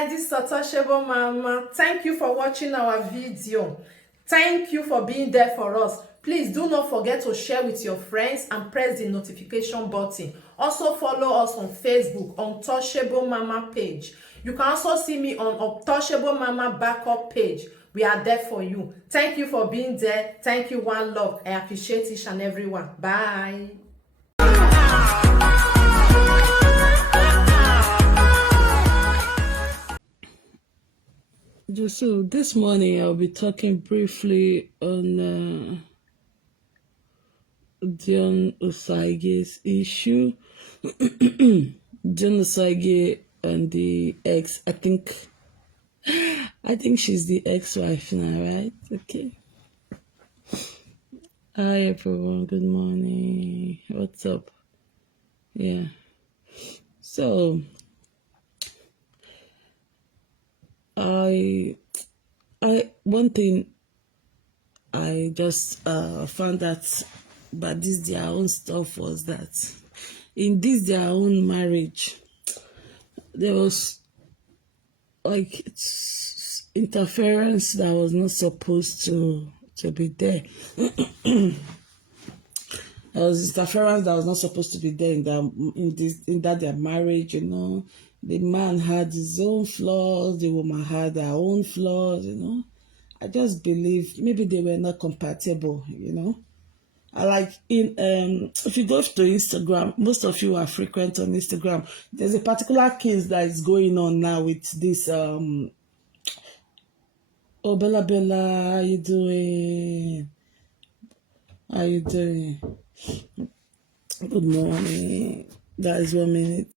guys, this is Osagie Mama. Thank you for watching our video. Thank you for being there for us. Please do not forget to share with your friends and press the notification button. Also follow us on Facebook on Osagie Mama page. You can also see me on Osagie Mama backup page. We are there for you. Thank you for being there. Thank you, one love. I appreciate each and everyone. Bye. So this morning I'll be talking briefly on Dion Osagie's issue. Dion Osagie and the ex. I think she's the ex-wife now, right? Okay. Hi everyone. Good morning. What's up? Yeah. So one thing I just found out about this their own stuff was that in this their own marriage there was like interference that was not supposed to be there. There was interference that was not supposed to be there in that their marriage, you know. The man had his own flaws, the woman had her own flaws, you know. I just believe maybe they were not compatible, you know. I like if you go to Instagram, most of you are frequent on Instagram. There's a particular case that is going on now with this oh Bella, how you doing? How you doing? Good morning. That is 1 minute.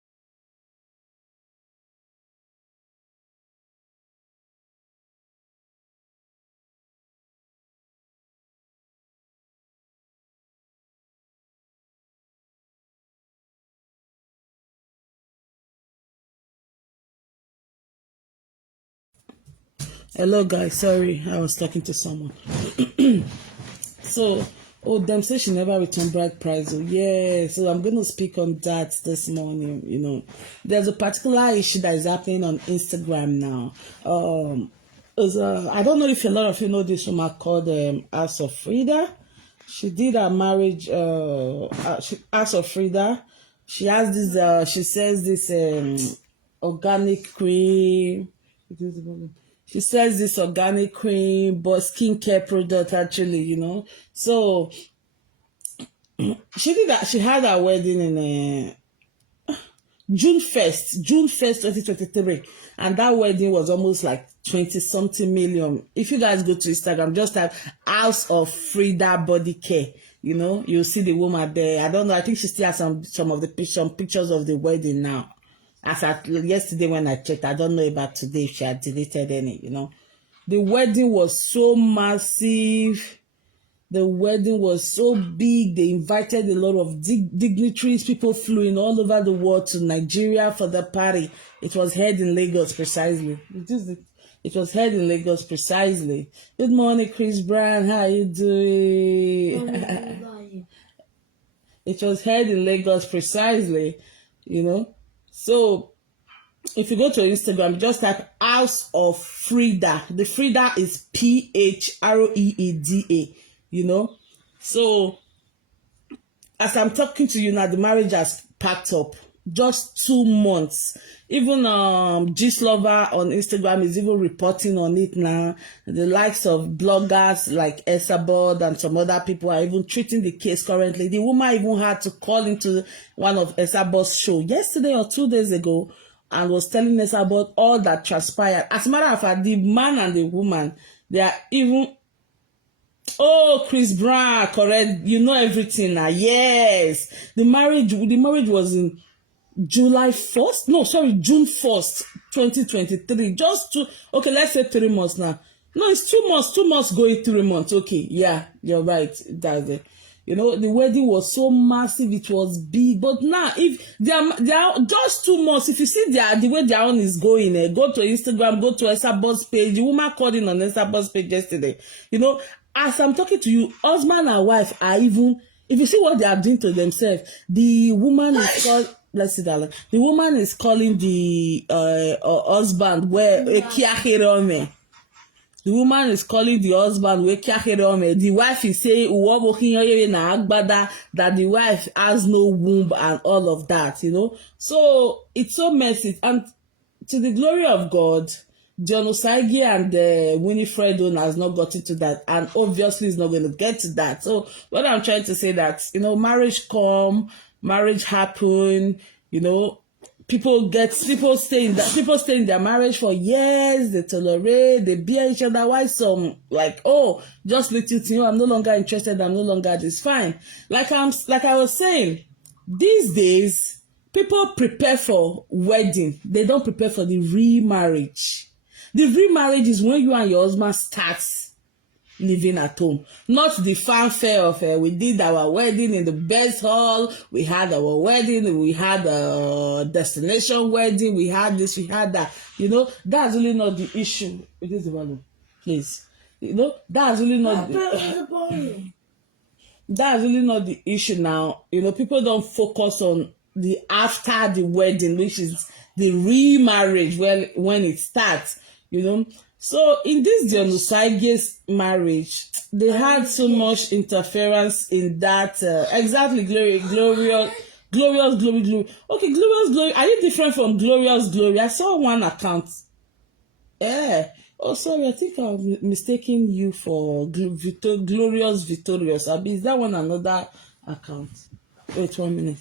Hello guys, sorry, I was talking to someone. So, them say she never returned bride price. Oh, yeah, so I'm going to speak on that this morning. You know, there's a particular issue that is happening on Instagram now. I don't know if a lot of you know this woman called House of Frida. She did her marriage. House of Frida. She has this. She says this organic cream. She sells this organic cream, but skincare product actually, you know. So she did that. She had her wedding in June 1st, 2023, and that wedding was almost like 20-something million. If you guys go to Instagram, just type House of Frida Body Care. You know, you'll see the woman there. I don't know. I think she still has some pictures of the wedding now. As at yesterday when I checked, I don't know about today if she had deleted any, you know. The wedding was so massive. The wedding was so big. They invited a lot of dignitaries. People flew in all over the world to Nigeria for the party. It was held in Lagos precisely. It was held in Lagos precisely. Good morning, Chris Brown. How you doing? It was held in Lagos precisely, you know. So, if you go to Instagram, just type House of Frida. The Frida is Phreeda, you know. So, as I'm talking to you now, the marriage has packed up. Just 2 months. Even Gist Lover on Instagram is even reporting on it now. The likes of bloggers like Esabod and some other people are even treating the case currently. The woman even had to call into one of Esabod's show yesterday or 2 days ago and was telling us about all that transpired. As a matter of fact, the man and the woman, they are even... Oh, Chris Brown, correct. You know everything now. Yes. The marriage was in June 1st, 2023. Let's say 3 months now. No, it's 2 months, 2 months going 3 months. Okay, yeah, you're right. That's it. You know, the wedding was so massive, it was big. But now, if they are just 2 months, if you see the way their own is going, go to Instagram, go to Esabod's page. The woman called in on Esabod's page yesterday. You know, as I'm talking to you, husband and wife are even, if you see what they are doing to themselves, the woman is called... let's see that. The woman is calling the husband where the woman is calling the husband where the wife is saying that the wife has no womb and all of that, you know. So it's so messy. And to the glory of God, Dion Osagie and Winifred has not got into that, and obviously is not going to get to that. So what I'm trying to say that, you know, marriage happen, you know, people stay in their marriage for years, they tolerate, they bear each other. Why some like, oh, just little thing, I'm no longer interested, I'm no longer this, fine. Like I was saying, these days people prepare for wedding, they don't prepare for the remarriage. The remarriage is when you and your husband start living at home, not the fanfare of we did our wedding in the best hall, we had our wedding, we had a destination wedding, we had this, we had that. You know, that's really not the issue. It is the volume, please. You know, that's really not that's really not the issue now. You know, people don't focus on the after the wedding, which is the remarriage when it starts, you know. So in this Dion Osagie's marriage, they had so much interference in that. Exactly, glorious glory. Okay, glorious glory. Are you different from glorious glory? I saw one account. Yeah. Oh, sorry, I think I'm mistaking you for glorious victorious. Is that one another account? Wait 1 minute.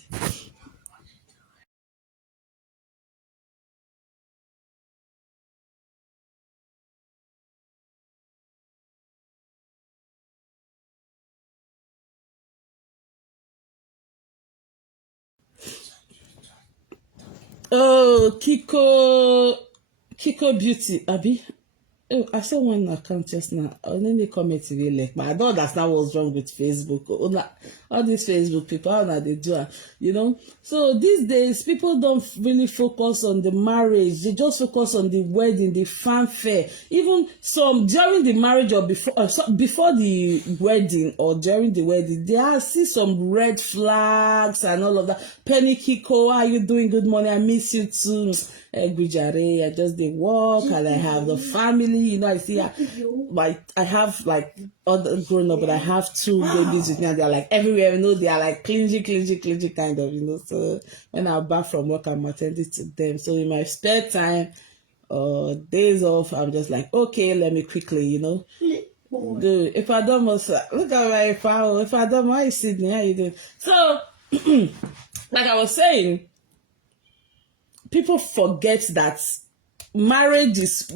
Oh, Kiko Beauty, Abi. Oh, I saw one account just now. Oh, let me comment to like, but I don't understand what's wrong with Facebook. All these Facebook people, how they do it, you know. So these days, people don't really focus on the marriage. They just focus on the wedding, the fanfare. Even some during the marriage or before the wedding or during the wedding, they see some red flags and all of that. Penny Kiko, how are you doing? Good morning. I miss you too. I just did work and I have the family, you know. I have like other grown up, but I have 2 babies with me and they're like everywhere, you know, they are like clingy kind of, you know. So when I'm back from work, I'm attending to them. So in my spare time days off, I'm just like, okay, let me quickly, you know, do if I don't look at my if I don't my Sydney, how you doing? So like I was saying, people forget that marriage is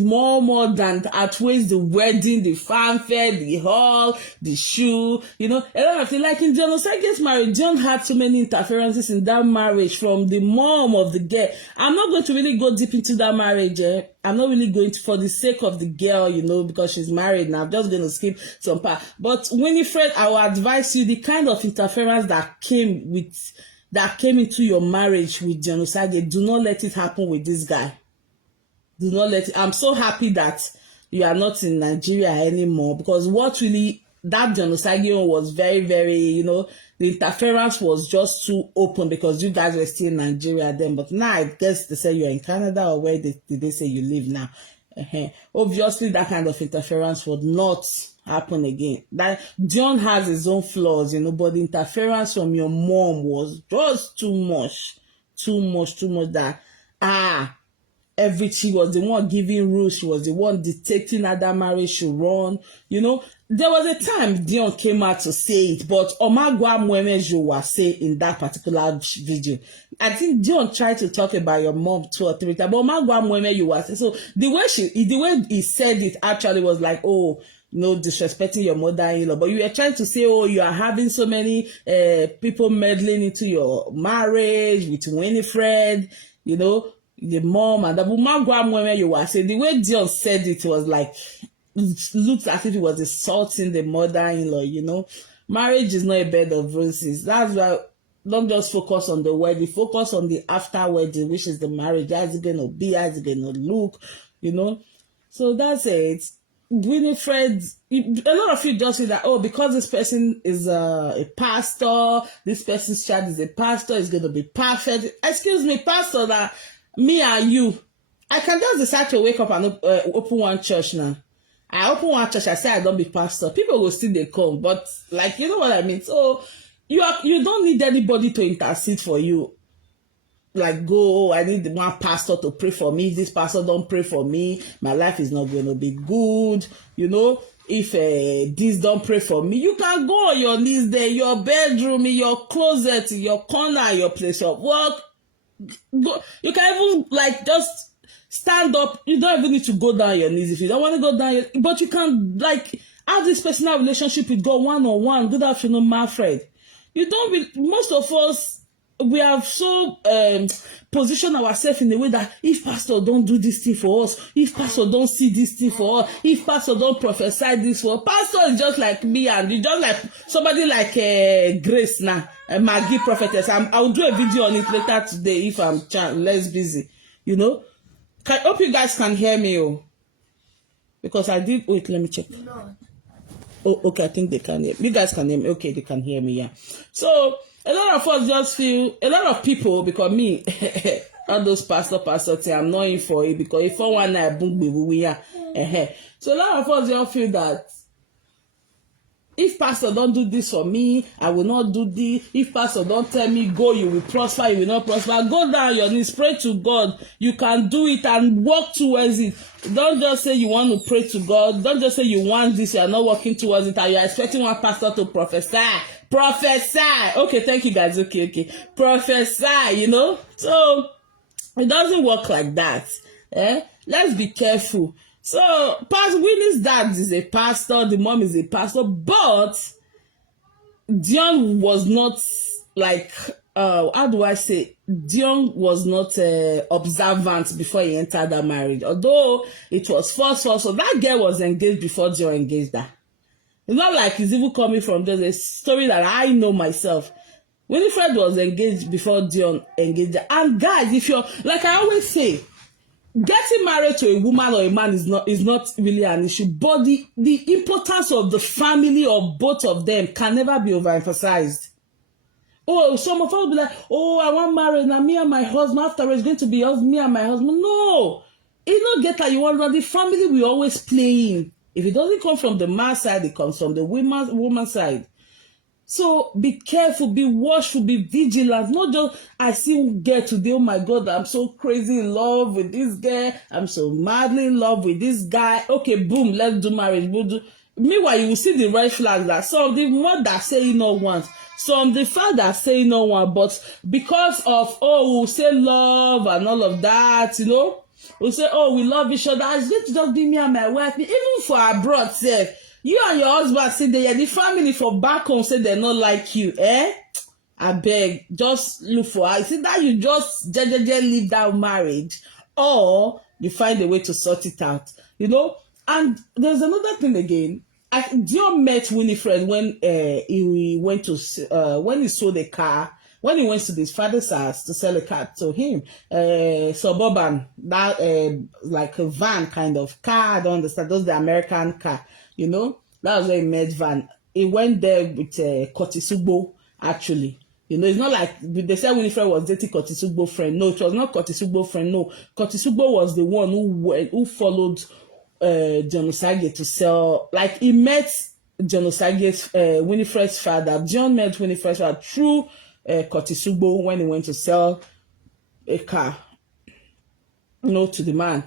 more than outweighs the wedding, the fanfare, the hall, the shoe, you know, a lot of things. Like in Dion Osagie's marriage, Dion had so many interferences in that marriage from the mom of the girl. I'm not going to really go deep into that marriage. I'm not really going to, for the sake of the girl, you know, because she's married now. I'm just going to skip some part. But Winifred, I will advise you the kind of interference that came into your marriage with Dion Osagie. Do not let it happen with this guy. Do not let it. I'm so happy that you are not in Nigeria anymore, because what really that Dion Osagie was very, very, you know, the interference was just too open because you guys were still in Nigeria then. But now I guess they say you're in Canada, or where did they say you live now? Obviously, that kind of interference would not happen again. That Dion has his own flaws, you know, but the interference from your mom was just too much that she was the one giving rules, she was the one dictating how that marriage should run, you know. There was a time Dion came out to say it, but Omagwa Mwemejo was saying in that particular video. I think Dion tried to talk about your mom 2 or 3 times, but Omagwa Mwemejo was saying. So the way he said it actually was like, oh, no, disrespecting your mother-in-law, but you were trying to say, oh, you are having so many people meddling into your marriage with Winifred, you know, the mom and the woman. You were saying the way Dion said it was like, it looked as if he was insulting the mother-in-law, you know. Marriage is not a bed of roses. That's why don't just focus on the wedding, focus on the after wedding, which is the marriage. How's it going to be? How's it going to look? You know. So that's it. Winifred, a lot of you just say that, oh, because this person is a pastor, this person's child is a pastor, is going to be perfect. Excuse me, pastor, that me and you, I can just decide to wake up and open one church now. I open one church, I say I don't be pastor. People will still they come, but like, you know what I mean? So you don't need anybody to intercede for you. Like, go, I need one pastor to pray for me. This pastor don't pray for me. My life is not going to be good. You know, if this don't pray for me, you can go on your knees there, your bedroom, in your closet, in your corner, your place of work. Go, you can even like just stand up. You don't even need to go down your knees if you don't want to go down. But you can like have this personal relationship with God one-on-one. Good afternoon, Winifred. You don't be, most of us, we have so positioned ourselves in a way that if pastor don't do this thing for us, if pastor don't see this thing for us, if pastor don't prophesy this for us, pastor is just like me and you, just like somebody like Grace now, Maggie prophetess. I'll do a video on it later today if I'm less busy. You know, I hope you guys can hear me, oh, because I did. Wait, let me check. No. Oh, okay, I think they can hear me. You guys can hear me. Okay, they can hear me. Yeah. So a lot of us just feel, a lot of people, because me, all those pastor thing, I'm not in for it, because if one night, boom, so a lot of us just feel that if pastor don't do this for me, I will not do this. If pastor don't tell me go, you will prosper, you will not prosper. Go down your knees, pray to God. You can do it and work towards it. Don't just say you want to pray to God. Don't just say you want this, you are not working towards it, and you are expecting one pastor to prophesy. Prophesy. Okay, thank you guys. Okay. Prophesy, you know. So it doesn't work like that. Let's be careful. So Pastor Winnie's dad is a pastor, the mom is a pastor, but Dion was not like how do I say, Dion was not observant before he entered that marriage, although it was forceful. So that girl was engaged before Dion engaged her. It's not like it's even coming from just a story that I know myself. Winifred was engaged before Dion engaged her. And guys, if you're, like I always say, getting married to a woman or a man is not really an issue, but the importance of the family of both of them can never be overemphasized. Oh, some of us will be like, oh, I want marriage now, me and my husband, after it's going to be me and my husband. No, it's not get that you want, the family will always play in. If it doesn't come from the man's side, it comes from the woman's side. So be careful, be watchful, be vigilant. Not just, I see girl today, oh my God, I'm so crazy in love with this girl. I'm so madly in love with this guy. Okay, boom, let's do marriage. Meanwhile, you will see the red flags that some of the mother say no once, some the father say no one, but because of, oh, we'll say love and all of that, you know, we'll say, oh, we love each other. It's going to just be me and my wife. Even for abroad, say, you and your husband say the family for back home say they not like you, I beg, just look for her. See that you just leave that marriage, or you find a way to sort it out, you know. And there's another thing again. Dion met Winifred when he went to when he sold a car. When he went to his father's house to sell a car to him, suburban, that like a van kind of car. I don't understand. Those the American car, you know. That was where he met Van. He went there with Kotisugbo, actually. You know, it's not like they said Winifred was dating Kotisugbo friend. No, it was not Kotisugbo friend. No, Kotisugbo was the one who followed John Osagie to sell. Like he met John Osagie's Winifred's father. John met Winifred's father through Kotisugbo when he went to sell a car, you know, to the man.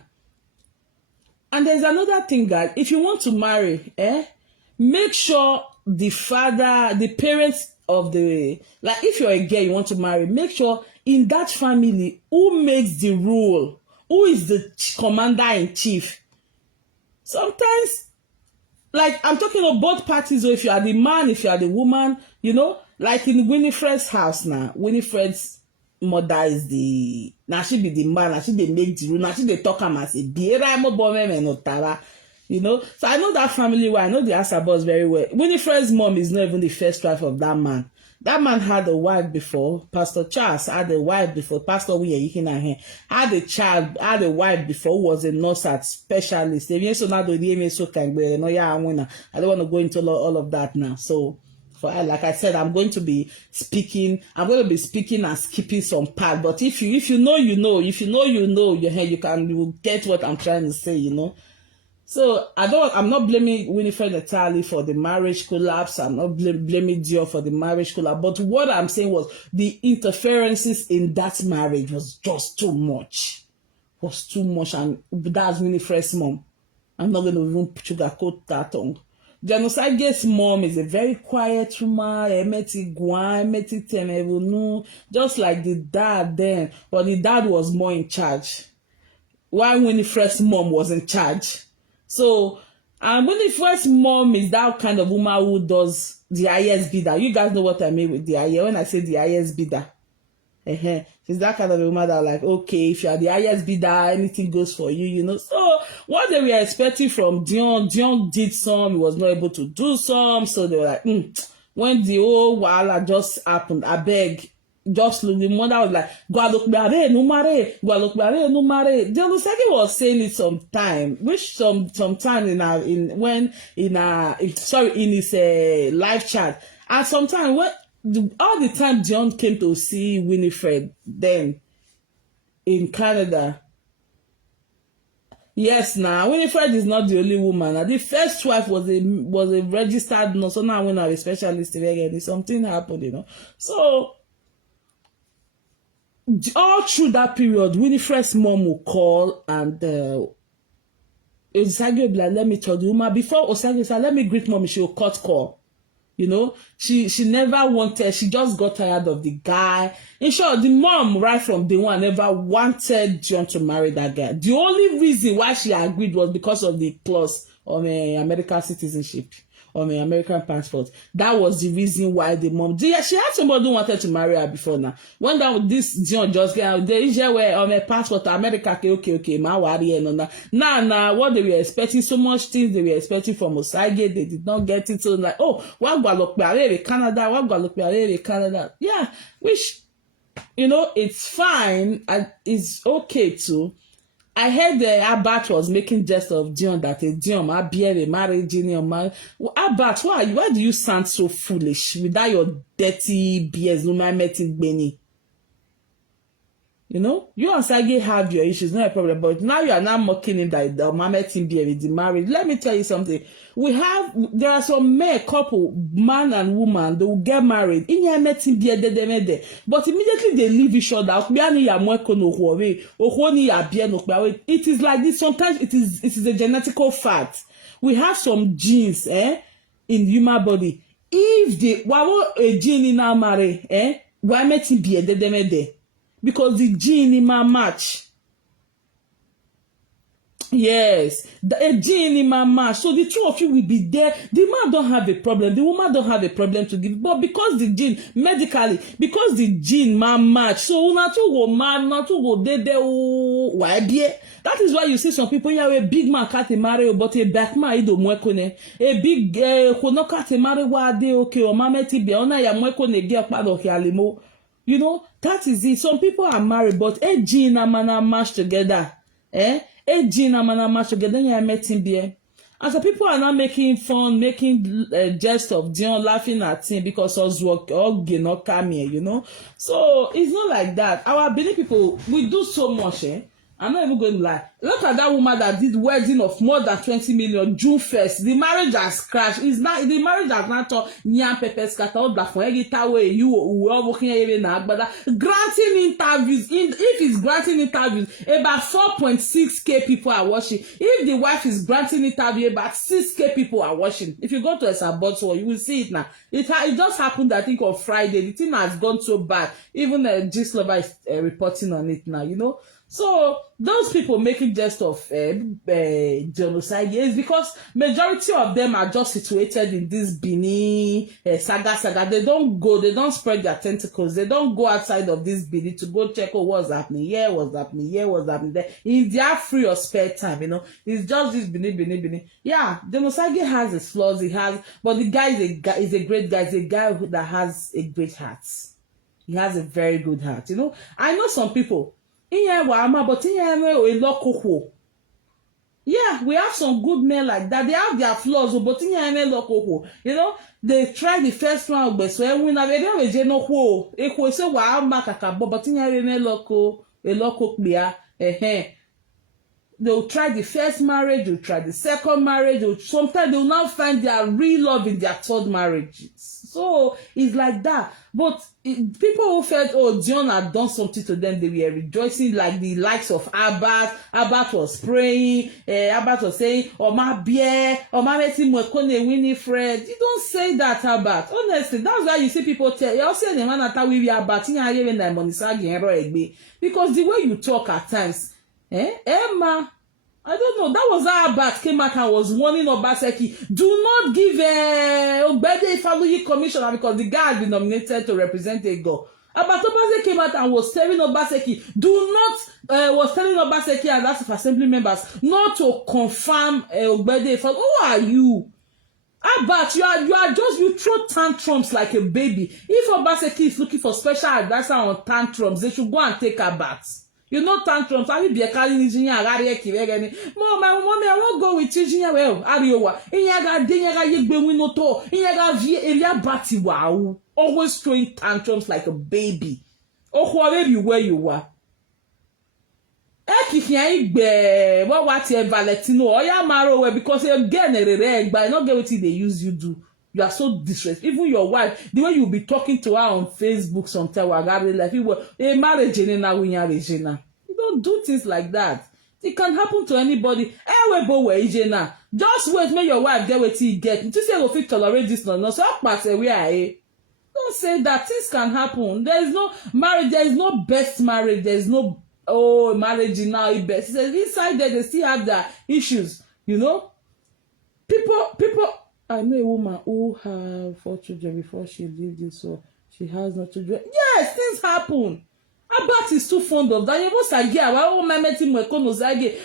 And there's another thing, guys. If you want to marry, make sure the father, the parents of the, like if you're a girl, you want to marry, make sure in that family, who makes the rule? Who is the commander-in-chief? Sometimes, like I'm talking of both parties, or if you are the man, if you are the woman, you know, like in Winifred's house now, Winifred's mother is the, now she be the man, now she they make the rule, now she they talk am as a beer, you know. So I know that family well, I know the Asabos very well. Winifred's mom is not even the first wife of that man. That man had a wife before. Pastor Charles had a wife before. Pastor we had a child, had a wife before who was a nurse at specialist. I don't want to go into all of that now. So, like I said, I'm going to be speaking and skipping some part. But if you know, you know. If you know, you know. You get what I'm trying to say, you know. So I'm not blaming Winifred entirely for the marriage collapse. I'm not blaming Dion for the marriage collapse. But what I'm saying was the interferences in that marriage was just too much. And that's Winifred's mom. I'm not going to even sugarcoat that tongue. Osagie's mom is a very quiet woman, just like the dad then. But the dad was more in charge, while Winifred's mom was in charge. So, Winifred's mom is that kind of woman who does the highest bidder. You guys know what I mean with the highest. When I say the highest bidder, she's that kind of woman that like, okay, if you are the highest bidder, anything goes for you, you know. So, what they were expecting from Dion did some, he was not able to do some. So they were like, when the whole wahala just happened, I beg. Just look, the mother was like, Guadalupare, no mare. The Osagie was saying it sometime, which sometime in his live chat, and sometime all the time Dion came to see Winifred then in Canada. Yes, now Winifred is not the only woman. Now, the first wife was a registered nurse, so now when I'm a specialist again, something happened, you know. So all through that period, Winifred's mom will call and Osagie will be like, let me tell the woman. Before Osagie said, let me greet mommy, she will cut call. You know, she never wanted, she just got tired of the guy. In short, the mom, right from day one, never wanted John to marry that guy. The only reason why she agreed was because of the clause of American citizenship. On an American passport. That was the reason why the mom. She had somebody who wanted to marry her before now. When this Dion just get out, they usually were on a passport America. Okay, my worry and on now, what they were expecting, so much things they were expecting from Osagie, they did not get it. So like, oh, what Canada? Yeah, which, you know, it's fine and it's okay too. I heard Abat was making jest of Dion that a Dion might be a marriage in man. Abat, why do you sound so foolish without your dirty BS? No man met in Benny. You know, you and Osagie have your issues, not a problem. But now you are now mocking him that the mama team be with the marriage. Let me tell you something. There are some men, couple, man and woman, they will get married. But immediately they leave each other. It is like this. Sometimes it is a genetical fact. We have some genes, in human body. If they a gene in our marriage, why met him be because the gene in my match. Yes, a gene in my match. So the two of you will be there. The man don't have a problem. The woman don't have a problem to give. But because the gene, medically, because the gene match. So not to go man, not to go there. Why be? That is why you see some people here, a big man can't marry, but a black man do mwekone. A big no can't marry why they okay or mama tibi ona ya mwekone get part of alimo. You know, that is it. Some people are married, but a gene and man match together. A gene and man match together. You met him there. And so people are now making fun, making jest of Dion, laughing at him because us work all not come here, you know. So it's not like that. Our Benin people, we do so much, I'm not even going to lie. Look at that woman that did wedding of more than 20 million June 1st. The marriage has crashed. The marriage has not taught Nyan Pepe Scatter all black for every way you are working here now. But granting interviews, if it's granting interviews, about 4.6k people are watching. If the wife is granting interview, about 6k people are watching. If you go to a Sabot, you will see it now. It just happened, I think, on Friday. The thing has gone so bad. Even Gist Lover is reporting on it now, you know. So those people making jest of genocide is because majority of them are just situated in this Benin saga. They don't spread their tentacles. They don't go outside of this Benin to go check what's happening here, what's happening there. In their free or spare time, it's just this Benin. Yeah, genocide has its flaws. But the guy is a great guy. He's a guy that has a great heart. He has a very good heart. I know some people. Yeah, we have some good men like that. They have their flaws, but they try the first one, but so when they don't know who, it say wow, but they'll try the first marriage, they'll try the second marriage, sometimes they'll now find their real love in their third marriage. So it's like that. But people who felt, Dion had done something to them, they were rejoicing, like the likes of Abbas. Abbas was praying, Abbas was saying, my beer, my Winifred. You don't say that, Abbas. Honestly, that's why you see people tell you say the man that we are Abbas, because the way you talk at times, Emma, I don't know. That was how Abbas came out and was warning Obaseki, do not give Ogbede Family Commissioner, because the guy had been nominated to represent a girl. Abbas Obaseki came out and was telling Obaseki, was telling Obaseki and that's of assembly members not to confirm Ogbede Family. Who are you? Abbas, you throw tantrums like a baby. If Obaseki is looking for special advisor on tantrums, they should go and take Abbas. Tantrums. I will be a calling engineer. Mom, I won't go with engineer. Well, Ariowa. Always throwing tantrums like a baby. Oh, wherever where you are. What Valentino or ya marrow because again but not get what they use you do. You are so disrespectful. Even your wife, the way you be talking to her on Facebook sometimes, like you were a marriage in now when you're you don't do things like that. It can happen to anybody. Just wait, make your wife get what you get. You say go fit tolerate this no. So don't say that things can happen. There is no marriage, there is no best marriage, there is no marriage now best. Inside there they still have their issues, People I know a woman who had 4 children before she lived this, so she has no children. Yes, things happen. Abbas is too fond of that.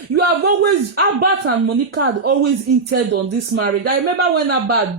You have always, Abbas and Monica had always hinted on this marriage. I remember when Abbas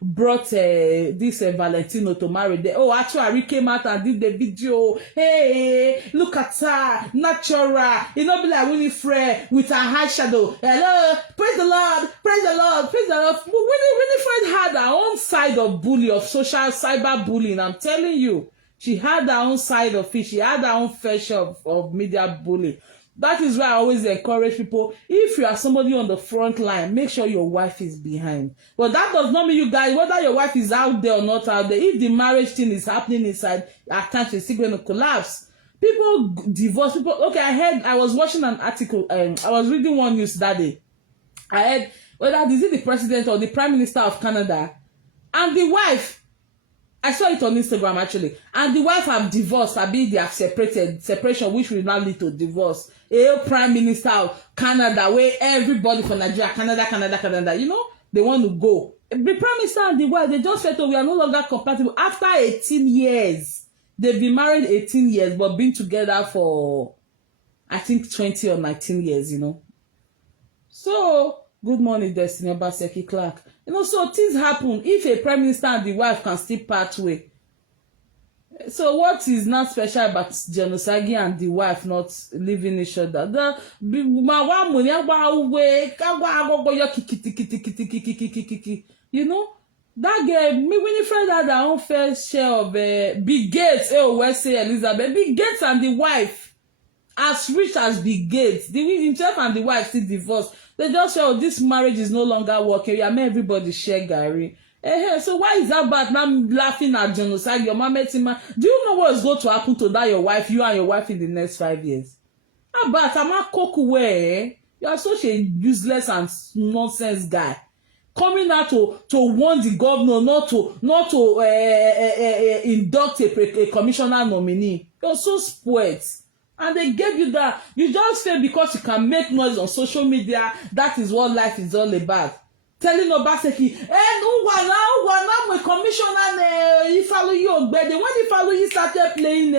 brought this Valentino to marry. Actually, Ari came out and did the video. Hey, look at her, natural. Be like Winifred with her high shadow. Hello, praise the Lord, praise the Lord, praise the Lord. Winifred had her own side of bully, of social cyber bullying. I'm telling you, she had her own side of it. She had her own fair share of media bullying. That is why I always encourage people, if you are somebody on the front line, make sure your wife is behind. But that does not mean you guys, whether your wife is out there or not out there, if the marriage thing is happening inside, at times it's still going to collapse. People divorce, people. Okay, I was watching an article, I was reading one news that day. I heard, whether is it the president or the prime minister of Canada, and the wife, I saw it on Instagram actually, and the wife have divorced, they have separation, which will now lead to divorce. A prime minister of Canada, where everybody from Nigeria, Canada, they want to go. The prime minister and the wife, they just said, we are no longer compatible. After 18 years, they've been married 18 years, but been together for, I think, 20 or 19 years, So, good morning, Destiny Obaseki Clark. So things happen. If a prime minister and the wife can still part way. So what is not special about Osagie and the wife not living each other? That girl, Winifred had her own fair share of Big Gates. West say Elizabeth. Big Gates and the wife, as rich as Big Gates, himself and the wife still divorced. They just say, this marriage is no longer working. Yeah, may everybody share Gary. So why is that bad now laughing at genocide? Your mama, do you know what is going to happen to that you and your wife in the next 5 years? But I'm not cook. You are such a useless and nonsense guy. Coming out to warn the governor not to induct a commissioner nominee. You're so spoiled. And they gave you that. You just feel because you can make noise on social media, that is what life is all about. Telling Obaseki, my commissioner, Ifeoluyi Ogbede, when Ifeoluyi started playing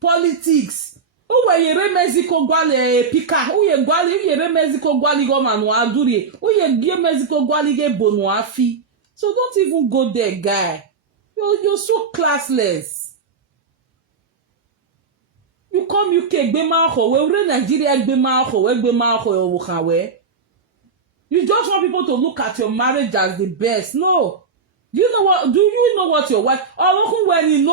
politics, who were you Mexico Gwale Pika, who you Mexico Gwale Gomanu Aduri, who you Mexico Gwale Bono Afi. So don't even go there, guy. You're so classless. You come UK, we Nigeria, you just want people to look at your marriage as the best. No. Do you know what your wife, or when you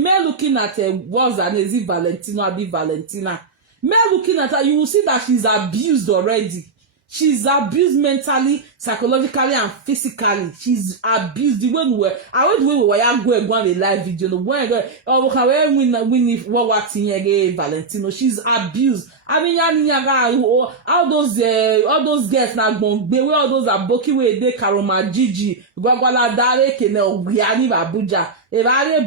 may looking at her was an easy Valentina, be Valentina. May looking at her, you will see that she's abused already. She's abused mentally, psychologically, and physically. She's abused. The way we were, I went we were going a live video. No, when Valentino, she's abused. I mean, all those girls now going, they were all those aboki where they Karoma Gigi, Gwagwala Dare, Kene, Guyani, Abuja. If I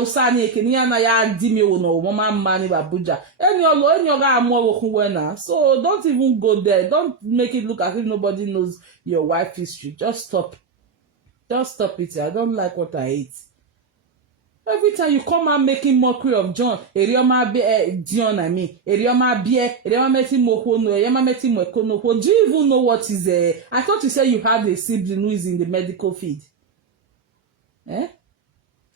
Ausani, Kenya, Naya, Dimi, no, Mama, Mani, Abuja. And your guy more winner. So don't even go there. Don't make it look as if nobody knows your wife's history. Just stop. Just stop it. I don't like what I eat. Every time you come out making mockery of John, Dion, I mean, do you even know what is I thought you said you had a sibling who is in the medical field. Eh?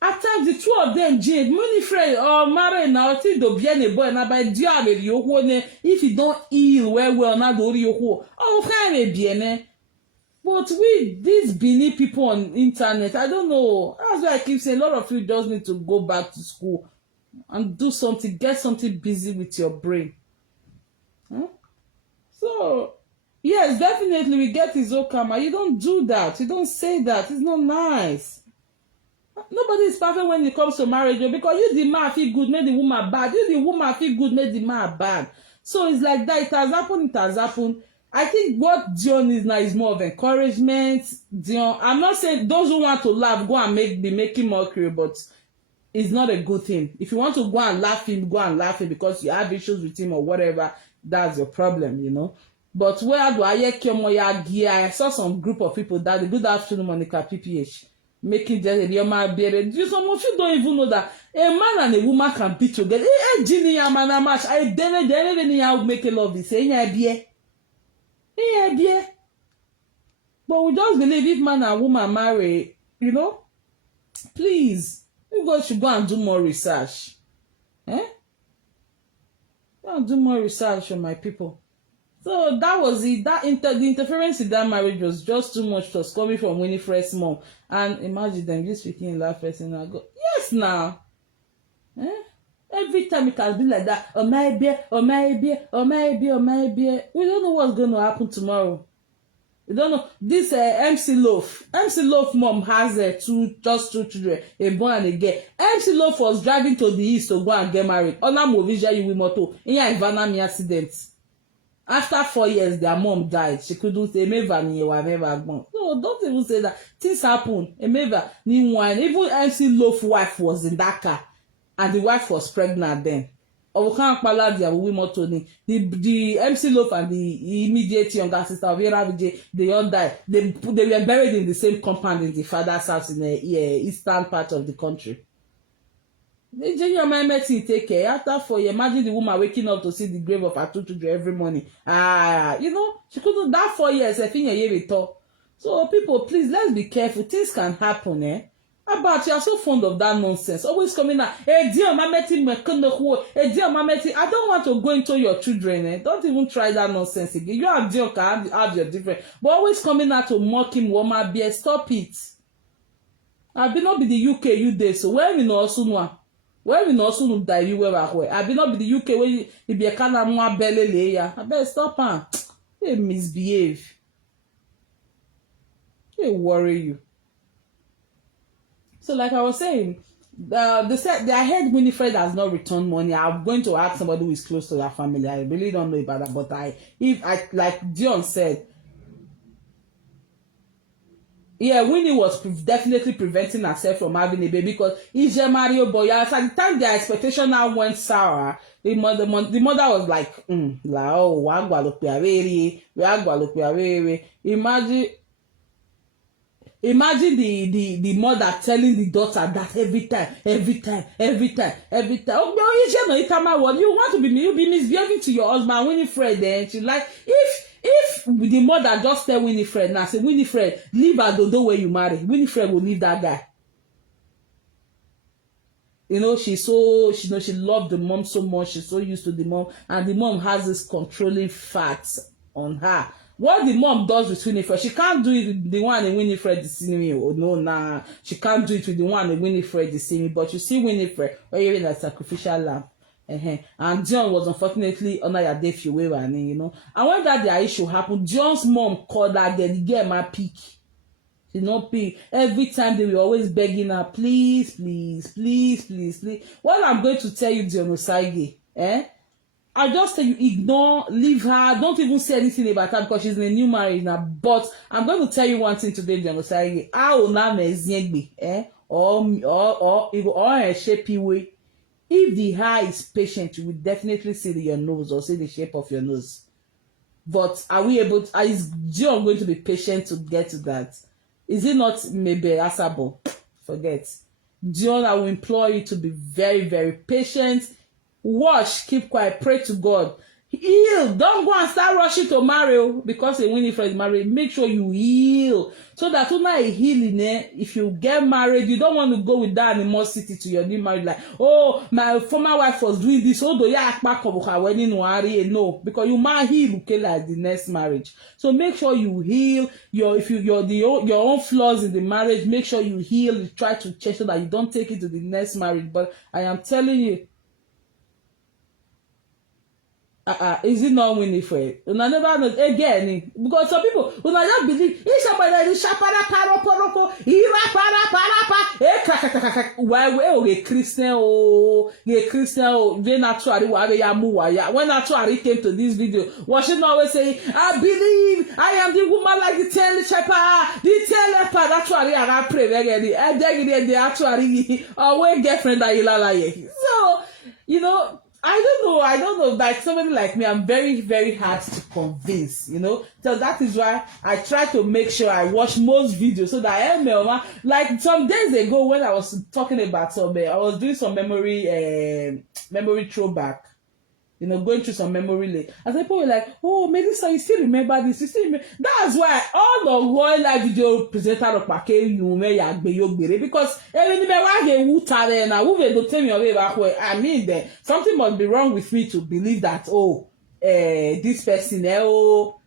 At times the two of them, Jane, Winifred or Mara now, think they'll be a boy and by Dion, if you don't heal well, not the Rio, oh, can be. But with these Benin people on internet, I don't know. That's why I keep saying a lot of you just need to go back to school and do something, get something busy with your brain. Huh? So, yes, definitely we get his own karma. You don't do that. You don't say that. It's not nice. Nobody is perfect when it comes to marriage because you the man feel good, make the woman bad. You the woman feel good, make the man bad. So it's like that. It has happened. I think what Dion is now is more of encouragement. Dion, I'm not saying those who want to laugh, go and be making mockery, but it's not a good thing. If you want to go and laugh him, go and laugh him because you have issues with him or whatever, that's your problem, you know. But where do I saw some group of people that good afternoon, Monica PPH, making just a man beard. Some of you don't even know that a man and a woman can be together. I didn't make a love this. Yeah. But we just believe if man and woman marry, you know, please, you guys should go and do more research. Go and do more research on my people. So that was it. The interference in that marriage was just too much. It was coming from Winifred's mom. And imagine them just speaking in that person and I go, yes now. Every time it can be like that, or maybe. We don't know what's going to happen tomorrow. We don't know. This MC Loaf mom has two children, a boy and a girl. MC Loaf was driving to the east to go and get married. Ona Movija Iwimoto in a Ivana accident. After 4 years, their mom died. She couldn't say, no, don't even say that. Things happen. Even MC Loaf's wife was in that car. And the wife was pregnant then. The MC Loaf and the immediate younger sister of Vera Vijay, they all died. They were buried in the same compound in the father's house in the eastern part of the country. Take care. After 4 years, imagine the woman waking up to see the grave of her two children every morning. She couldn't that 4 years. I think a year with her. So people, please, let's be careful. Things can happen, But you are so fond of that nonsense. Always coming out. I don't want to go into your children. Don't even try that nonsense again. You have Dion can have your different. But always coming out to mock him, woman, be stop it. I've been not be the UK you did. So where we know also know. Where we know also know that you were away. I've been not be the UK where you be a kind of more belly. I better stop her. They misbehave. They worry you. So like I was saying, they said I heard Winifred has not returned money. I'm going to ask somebody who is close to that family. I really don't know about that, but if like Dion said, yeah, Winnie was definitely preventing herself from having a baby because Ije Mario boy. At the time their expectation now went sour. The mother was like, la oh, we are Imagine the mother telling the daughter that every time. Oh, no, you want to be misbehaving to your husband, Winifred. Then she like, if the mother just tell Winifred now, say Winifred, leave her dodo where you marry. Winifred will leave that guy. You know, she loved the mom so much. She's so used to the mom, and the mom has this controlling facts on her. What the mom does with Winifred, she can't do it with the one in Winifred is seeing me. Oh no, nah, she can't do it with the one in Winifred is seeing me. But you see Winifred, or even a sacrificial lamb. And Dion was unfortunately under your death, you know. And when that their issue happened, Dion's mom called her girl, the girl my pick. She not pay. Every time they were always begging her, please. What I'm going to tell you, Dion Osagie, I just tell you, ignore, leave her, don't even say anything about her because she's in a new marriage now. But I'm going to tell you one thing today, Dion Osagie. Or a shapey way. If the hair is patient, you will definitely see your nose or see the shape of your nose. But is Dion going to be patient to get to that? Is it not maybe asable? Forget. Dion, I will implore you to be very, very patient. Watch, keep quiet, pray to God. Heal. Don't go and start rushing to marry because a Winifred married. Make sure you heal. So that when I healing, if you get married, you don't want to go with that animosity to your new marriage. Like, oh, my former wife was doing this. Oh, do you back of her wedding? No, because you might heal okay, like the next marriage. So make sure you heal your own flaws in the marriage. Make sure you heal. You try to check so that you don't take it to the next marriage. But I am telling you. Is it not Winifred? Una never know again because some people una just believe why Christian when actually when actually came to this video was she not always saying I believe I am the woman like the tail leopard actually I pray they actually always girlfriend that you like so you know I don't know, like somebody like me, I'm very, very hard to convince, you know. So that is why I try to make sure I watch most videos so that I am like some days ago when I was talking about I was doing some memory throwback. You know, going through some memory lane. And people were like, oh, Melissa, you still remember this? You still remember? That's why all the Royal Life video presenter of Pake, because I mean, something must be wrong with me to believe that, this person, no,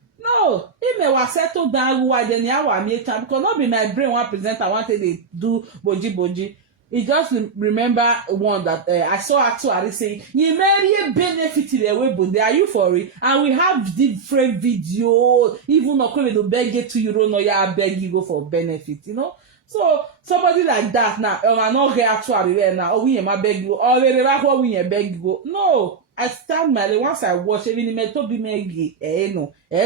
if I was settled down, why then because not be my brain one presenter, I wanted to do boji. He just remember one that I saw actually saying, you may benefit the way, but are you for it? And we have different videos, even not going to beg it to you, don't know, yeah, beg you go for benefit, you know? So, somebody like that now, I'm not here actually there now, we ain't beg you, or we ain't beg you go. No, I stand my once I watch, even in to be me,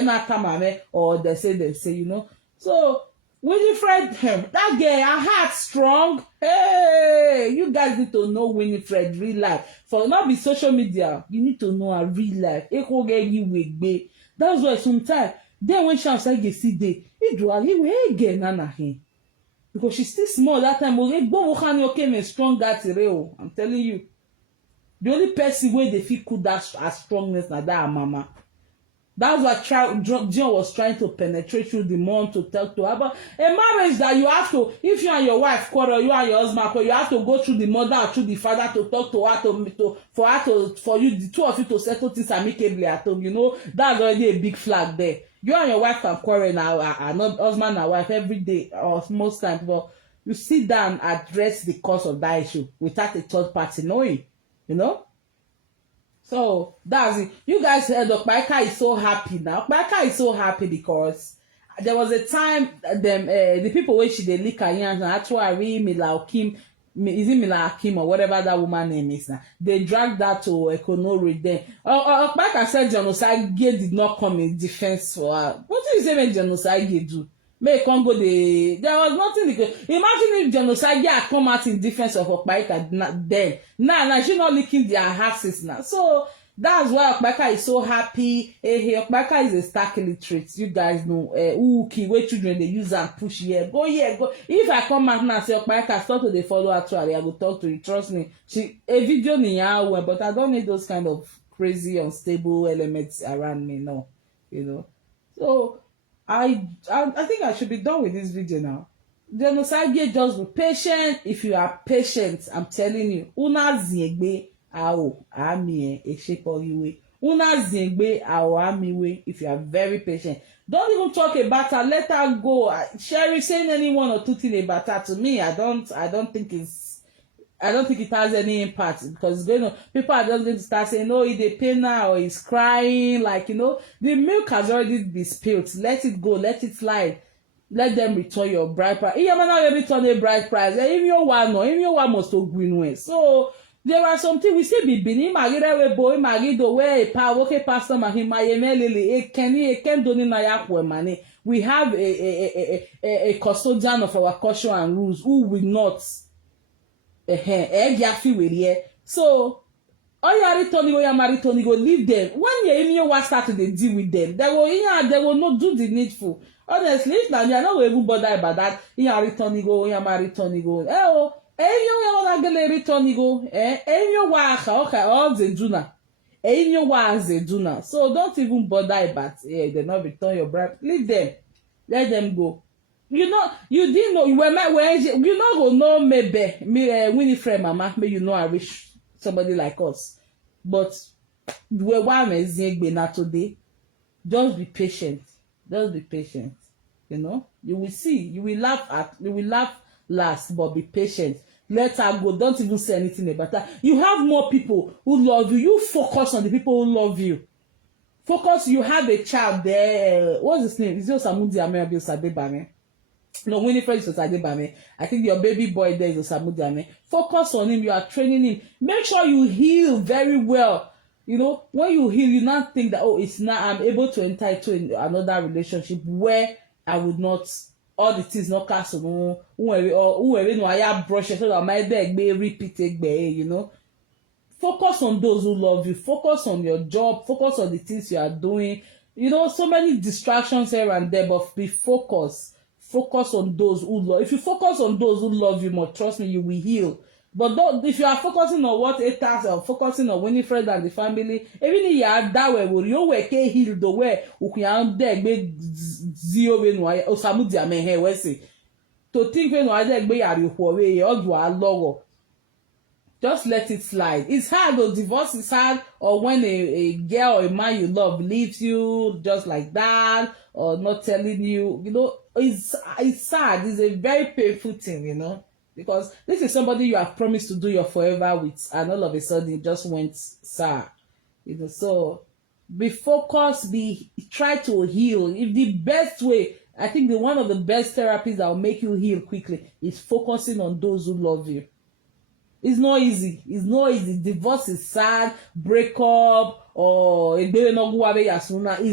not come or they say, you know? So, Winifred, that girl, her heart strong. Hey, you guys need to know Winifred real life. For not be social media, you need to know her real life. That's why sometimes, then when she outside you see day, it do a again, Nana. Because she's still small that time. Okay, strong that real. I'm telling you. The only person where they feel could that strongness na that mama. That's what Dion was trying to penetrate through the mom to talk to her. But a marriage that you have to, if you and your wife quarrel, you and your husband quarrel, you have to go through the mother or through the father to talk to her for you, the two of you to settle things amicably at home. You know, that's already a big flag there. You and your wife can quarrel now, not husband and wife every day or most times. But you sit down and address the cause of that issue without a third party knowing, you know. So that's it. You guys heard Okpaika is so happy now. Okpaika is so happy because there was a time the people when she did lick her hands and actually Mila Kim, is it Mila Kim or whatever that woman name is now? They dragged that to Ekonori then. Okpaika said Dion Osagie did not come in defense for her. What do you say when Dion Osagie do? Make Congo there was nothing. Imagine if genocide had come out in defense of Okpaika then. Now she not licking their asses now. So that's why Okpaika is so happy. Hey, Okpaika is a stark illiterate. You guys know. Where children they use and push here. Go here, go. If I come out now and say Okpaika start to they follow actually, I will talk to you. Trust me. A video niya, but I don't need those kind of crazy unstable elements around me. No, you know. So I think I should be done with this video now. Osagie, just be patient. If you are patient, I'm telling you, una ziegbe ao ami eshepoiwe. Una ziegbe ao amiwe. If you are very patient, don't even talk about her. Let her go. Sherry saying any one or two things about her to me, I don't think it has any impact, because people are just going to start saying, "Oh, he's a pain now," or he's crying. Like, the milk has already been spilled. Let it go. Let it slide. Let them return your bride price. If you're not return a bride price, if you want must to green. So there are some things we say be bini magire we boy magido we pastor mahimayemelele ken doni na yakwe money. We have a custodian of our culture and rules who will not. So all your returning your married go leave them. When you in your start to deal with them, they will not do the needful. Honestly, if now you're not even bothered about that, your returning go, your married go. You want to returning go, you want okay, all the juna. You want the juna. So don't even bother about they not return your bride. Leave them. Let them go. You didn't know you were you not gonna know maybe Winifred mama, maybe I wish somebody like us. But we want to today. Just be patient. Just be patient. You will see. You will laugh last, but be patient. Let her go. Don't even say anything about that. You have more people who love you. You focus on the people who love you. Focus. You have a child there. What's his name? Is it Osamudi Ameribi Osadebame? No, Winifred is Osagie. I think your baby boy there is Osamudi. Focus on him. You are training him. Make sure you heal very well. When you heal, you not think that, it's not, I'm able to enter into another relationship where I would not, all the things not castle, whoever I have brushes, so that my beg may repeat it, Focus on those who love you. Focus on your job. Focus on the things you are doing. So many distractions here and there, but be focused. Focus on those who love. If you focus on those who love you more, trust me, you will heal. But if you are focusing on what it has, or focusing on Winifred and the family, even if you are that way, you will get healed the way you can make zero when Osamudi Amehe we say. To think when you are you logo. Just let it slide. It's hard, though. Divorce is hard, or when a girl or a man you love leaves you just like that, or not telling you, it's sad. It's a very painful thing, because this is somebody you have promised to do your forever with, and all of a sudden it just went sad. So be focused, try to heal. If the best way, I think one of the best therapies that will make you heal quickly is focusing on those who love you. It's not easy. Divorce is sad. Breakup or it's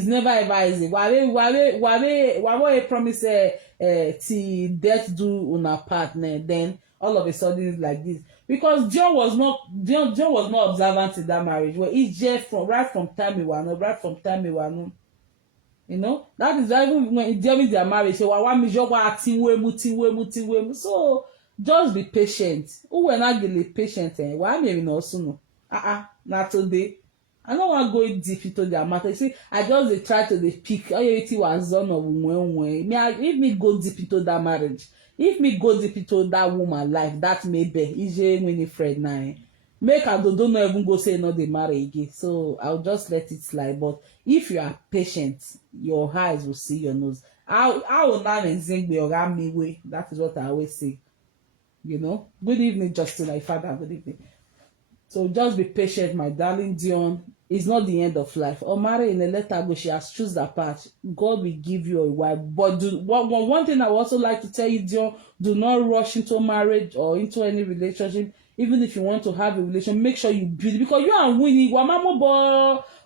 never ever easy. Why promise till death do on a partner? Then all of a sudden it's like this, because Dion was not observant in that marriage. Well, it's just right from time we were. That is why even when during their marriage, so so just be patient. Who will not be patient? Why maybe not soon? Not today. I don't want to go deep into their matter. See, I just try to pick. Everything was done of when. If me go deep into that marriage, if me go deep into that woman life, that may be EJ Winifred now. Make her don't even go say no they marry again. So I'll just let it slide. But if you are patient, your eyes will see your nose. I will not sing the orami way. That is what I always say. Good evening, Justin. My father, good evening. So just be patient, my darling Dion. It's not the end of life. Or marry in a letter go, she has chosen that path. God will give you a wife. But one thing I would also like to tell you, Dion, do not rush into marriage or into any relationship. Even if you want to have a relationship, make sure you build it, because you are winning.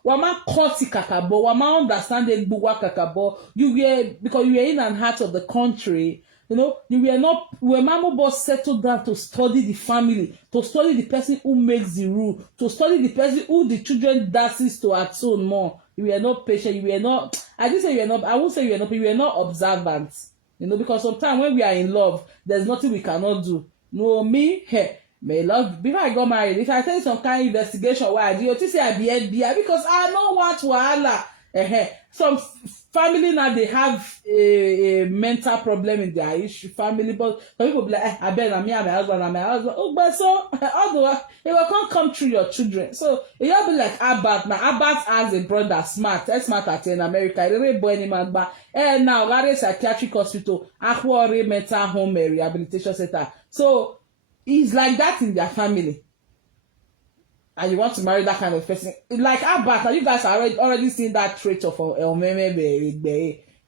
Wama koti kakabo, wama understand the buwa kakabo. You were, because you were in and out of the country, you know, you were not, when mama boss settled down to study the family, to study the person who makes the rule, to study the person who the children dances to atone more. You were not patient, you were not, I didn't say you were not, I won't say you were not, but you were not observant. You know, because sometimes when we are in love, there's nothing we cannot do. No, me, hey, may love, before I got married, if I tell you some kind of investigation, why I do, you say I be FBI, because I don't want wahala. Some family now, they have a mental problem in their issue, family, but some people be like, I bet me and my husband, oh, but so, although it will come through your children. So, you'll be like Abbott. Now, Abbott has a brother, smart at in America, really boy man, but now, Larry Psychiatric Hospital, Aquari Mental Home Rehabilitation Center. So, it's like that in their family. And you want to marry that kind of person, like Abbott, you guys are already seeing that trait of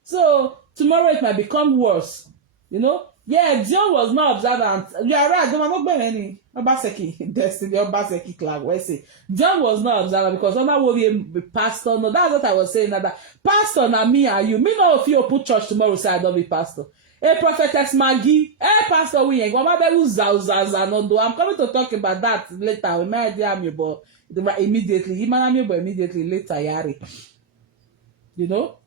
so tomorrow it might become worse, you know. Yeah, Dion was not observant. You are right. Don't know any Obaseki destiny Obaseki clan. Where say Dion was not observant because I'm not worrying the pastor. No, that's what I was saying. That pastor na me and you. Me know if you put church tomorrow, say I don't be pastor. Hey, prophetess Maggie. Hey, pastor, we ain't going to do. I'm coming to talk about that later. We might do but immediately. Immediately later, Yari. You know?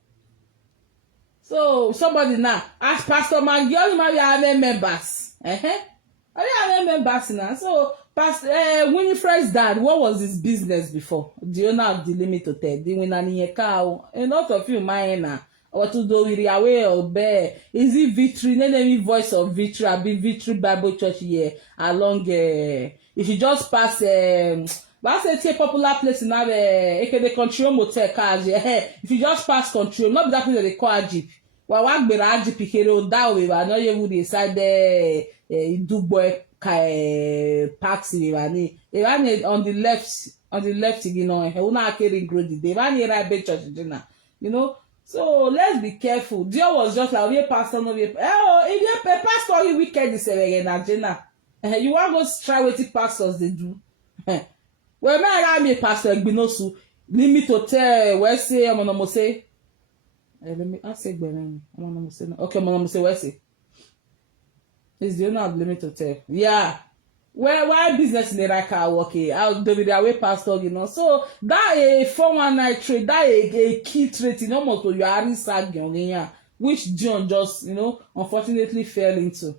So, somebody now, ask Pastor Maggie, all you have members. All you have members now. So, Pastor Winifred's dad, what was his business before? Do you know the limit to tell? The winner in your car. A lot of you, my what to do with your way or bear? Is it victory? Any voice of victory? I'll be victory Bible Church here along. If you just pass, that's a popular place in the country motel cars. If you just pass country, not that thing that they call Jeep. Well, what be a Jeep here? That way, I know you would decide there. Duboy taxi. They on the left, you know. Who not carrying grody? They ran here at Church, you know. So let's be careful. Dion was just like, "Oh, pastor, no, if you pastor, you wicked is a you want to try what the pastors they do." Well, me a pastor, Gbinosu, limit to tell, where say, I'm gonna say, let me, I say, I'm gonna say, okay, I'm gonna say, where say, is the owner of limit to tell, yeah. Why business in the right car working? I'll do the way pastor, you know. So that a 419 trade, that a key trait in almost to your Arisag, which John just, you know, unfortunately fell into.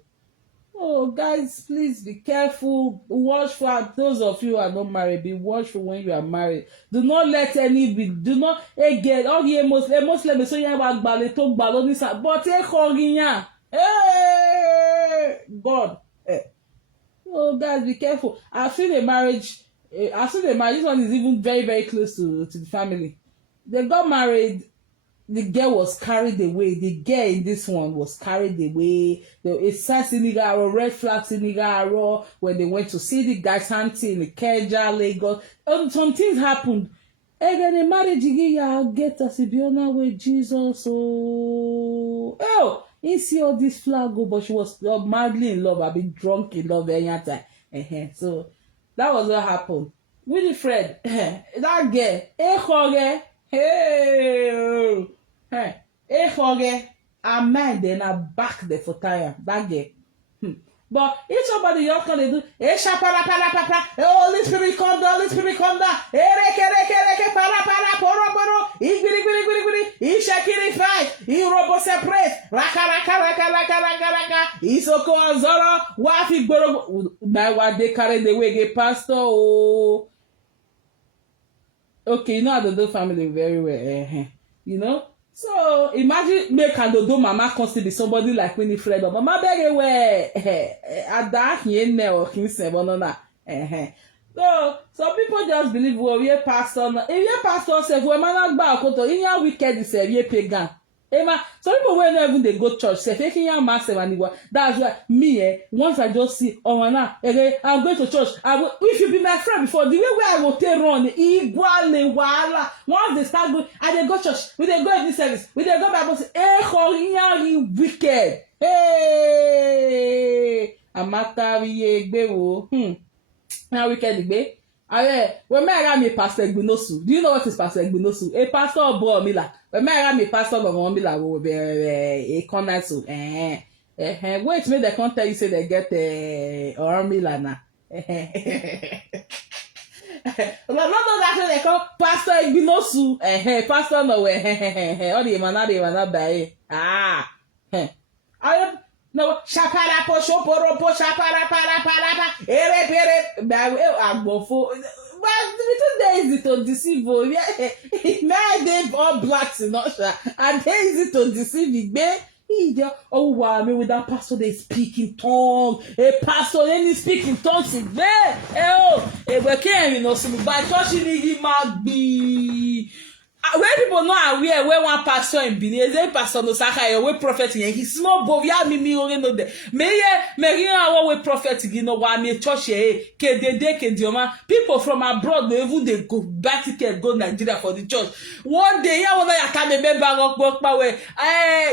Oh, guys, please be careful. Watch for those of you who are not married. Be watchful when you are married. Do not let any be. Do not again. All the Muslims so you have ballet to balonisa, but God. Oh, guys, be careful. I've seen a marriage. This one is even very, very close to the family. They got married. The girl was carried away. The girl in this one was carried away. A sense in the red flags in the when they went to see the guys hunting in the Keja, Lagos. Some things happened. And then the marriage again, get us if you're not with Jesus. You see all this flag go, but she was madly in love. I've been drunk in love any time. So that was what happened. Winifred, that girl, amen, then I back the for tire. That girl. But if somebody you can do, Holy Spirit come down, Holy Spirit come down, robo separate, raka, isoko azora, wafi gboro, na wa de carry the way pastor. Oh, okay, you know how to do family very well, you know. So imagine make and do mama constantly be somebody like Winifred or mama beg away at that here or King. So some people just believe well we pastor. If you pastor say we man gba okoto in your wicked is a pagan. Some people when even they go church say taking your master and that's why me once I just see I'm going to church. If you be my friend before the way where I will take run once they start going and they go church we they go every service we they go Bible say you wicked amata now wicked When I got me Pastor Egbinosu, do you know what is Pastor Egbinosu? A pastor of Mila. When I got me Pastor of Mila will be a corner so. Wait, me they can't tell you say they get or Mila na. But not that they call Pastor Egbinosu. Pastor no way. All the man by. I no shapara po shoporo po shapara para ere pere agbofo. But the easy to deceive. Now they all blacks in Russia, and they easy to deceive. Oh wow, me with that pastor they speak in tongues. A pastor they speak in tongues. We can't you know some by touching it might be. Where people know aware where one pastor in Benin, is a pastor no saka we prophet in he small boy ya me only know that. Me our we prophet you know why me church ke dioma people from abroad they even they go back ticket go Nigeria for the church. One day ya when I can remember work my way.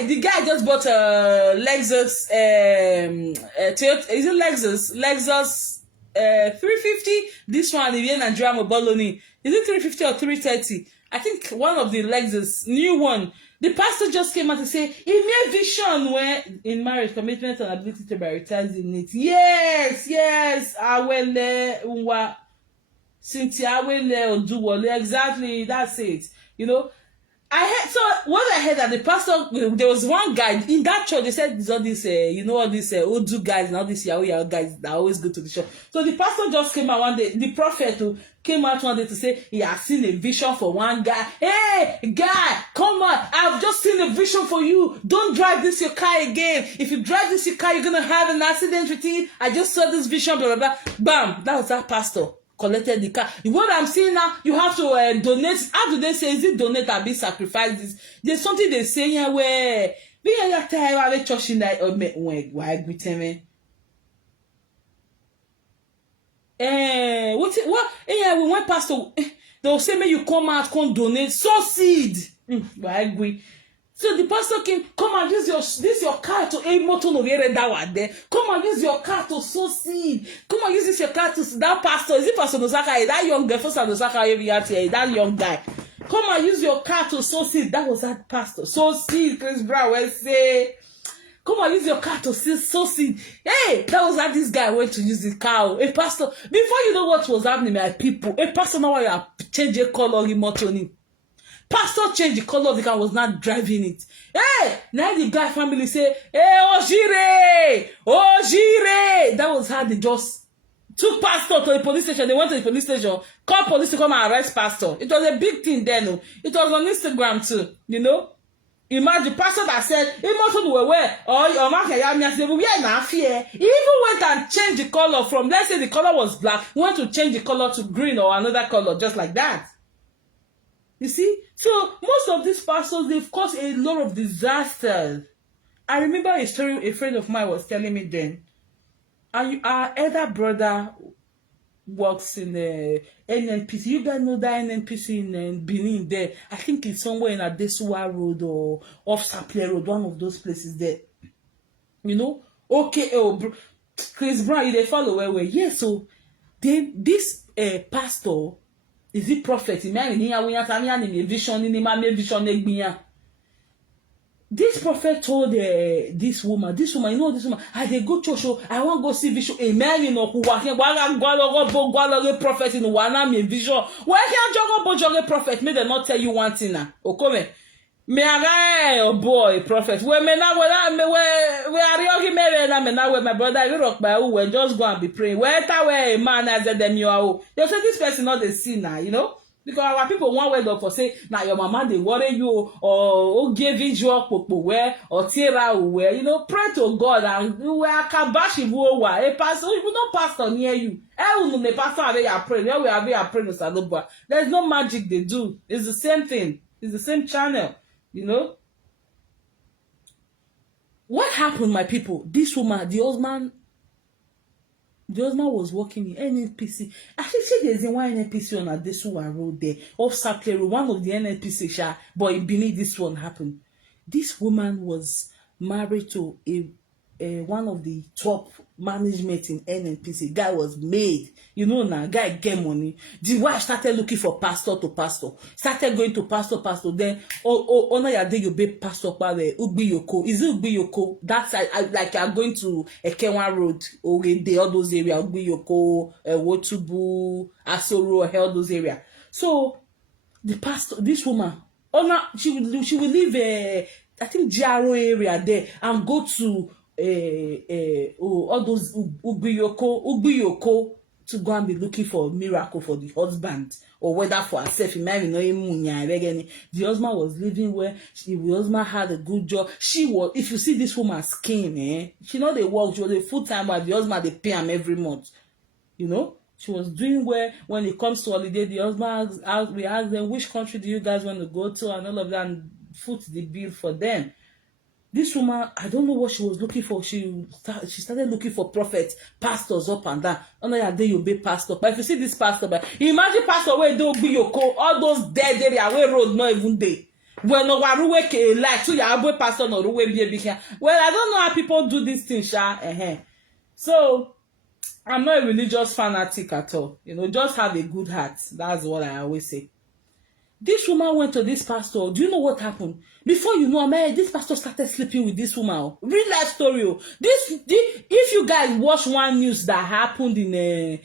The guy just bought a Lexus is it Lexus 350 this one in Nigeria mobile only. Is it 350 or 330? I think one of the Lexus, new one. The pastor just came out to say, he made vision where in marriage, commitment and ability to prioritize in it. Yes, Awele, Unwa, Cynthia, Awele, Oduwole, exactly, that's it. You know, what I heard that the pastor, there was one guy in that church, they said there's all this, all these Odu guys and all these Yahoo guys that always go to the church. So the pastor just came out one day, the prophet who came out one day to say he has seen a vision for one guy. Hey, guy, come on, I've just seen a vision for you. Don't drive this your car again. If you drive this your car, you're going to have an accident with it. I just saw this vision, blah, blah, blah. Bam, that was that pastor. Collected the car. What I'm saying now, you have to donate. How do they say? Is it donate or be sacrifice? This? There's something they say here where we are tired of church in that why me. What? Yeah, we went pastor. They'll say, "May you come out, come donate, sow seed." Why agree? So the pastor came, come and use your car to a motor no that one there. Come and use your car to sow seed. Come and use your car to that pastor. Is it Pastor Nosaka? That young girl, first Nosaka every year, that young guy. Come and use your car to sow seed. That was that pastor. Sow seed, Chris Brown will say. Come and use your car to sow seed. Hey, that was how this guy went to use the car. A pastor, before you know what was happening, my people, a pastor now you change a color in motor. Pastor changed the color of the car, was not driving it. Hey, now the guy family say, hey, Osagie. That was how they just took pastor to the police station. They went to the police station, called police to come and arrest pastor. It was a big thing then. It was on Instagram too, you know. Imagine pastor that said, he must know where, or your market, we are not fear. He even went and changed the color from, let's say the color was black, he went to change the color to green or another color, just like that. You see? So, most of these pastors, they've caused a lot of disasters. I remember a story a friend of mine was telling me then. And our elder brother works in the NNPC. You guys know that NNPC in Benin there. I think it's somewhere in Adesuwa Road or off Sapele Road, one of those places there. You know? Okay, Chris Brown, they follow where. Yes, so then this pastor, is it prophet? This prophet told this woman, you know this woman, I dey go church, I want to go see vision. Amen, you know, prophet in one vision. Why can't you go prophet? May they not tell you one thing now? Okay, me oh boy, prophet. We are my brother. You rock by who? Just go and be praying. Where a man as them you are? You say this person not the sinner, you know. Because our people one word up for say now your mama they worry you or give you where or tira where you know pray to God and we are kabashi a pastor you not pastor near you. Pastor they are praying. Where we are praying to Salobua. There's no magic they do. It's the same thing. It's the same channel. You know. What happened, my people? This woman, the husband was working in NNPC. I think there's one NNPC on Adesuwa Road there, off Sapele Road, one of the NNPC, but in Benin, this one happened. This woman was married to a one of the top management in NNPC. Guy was made, you know, now guy get money. The wife started looking for pastor to pastor, started going to pastor. Then ona ya dey you be pastor pa the Ugbiyoko. Is it Ugbiyoko? That side, like I'm going to Ekenwa Road or the all those area, Ugbiyoko, Wotubu, Asoro, all those area. So the pastor, this woman, she will leave I think Jaro area there and go to all those Ugbiyoko to go and be looking for a miracle for the husband or whether for herself. The husband was living where the husband had a good job. She was, if you see this woman's skin, she know they work, she was a full-time, but the husband they pay him every month. You know, she was doing well. When it comes to holiday, the husband we asked them, which country do you guys want to go to and all of that, and foot the bill for them. This woman, I don't know what she was looking for. She started looking for prophets, pastors up and down. Under your day, you'll be pastor. But if you see this pastor, but imagine pastor where don't be your co, all those dead area where road not even there. Well, no, like so your boy pastor no be here. Well, I don't know how people do this thing, sha. So I'm not a religious fanatic at all. You know, just have a good heart. That's what I always say. This woman went to this pastor. Do you know what happened? Before you know, this pastor started sleeping with this woman. Real life story. If you guys watch one news that happened in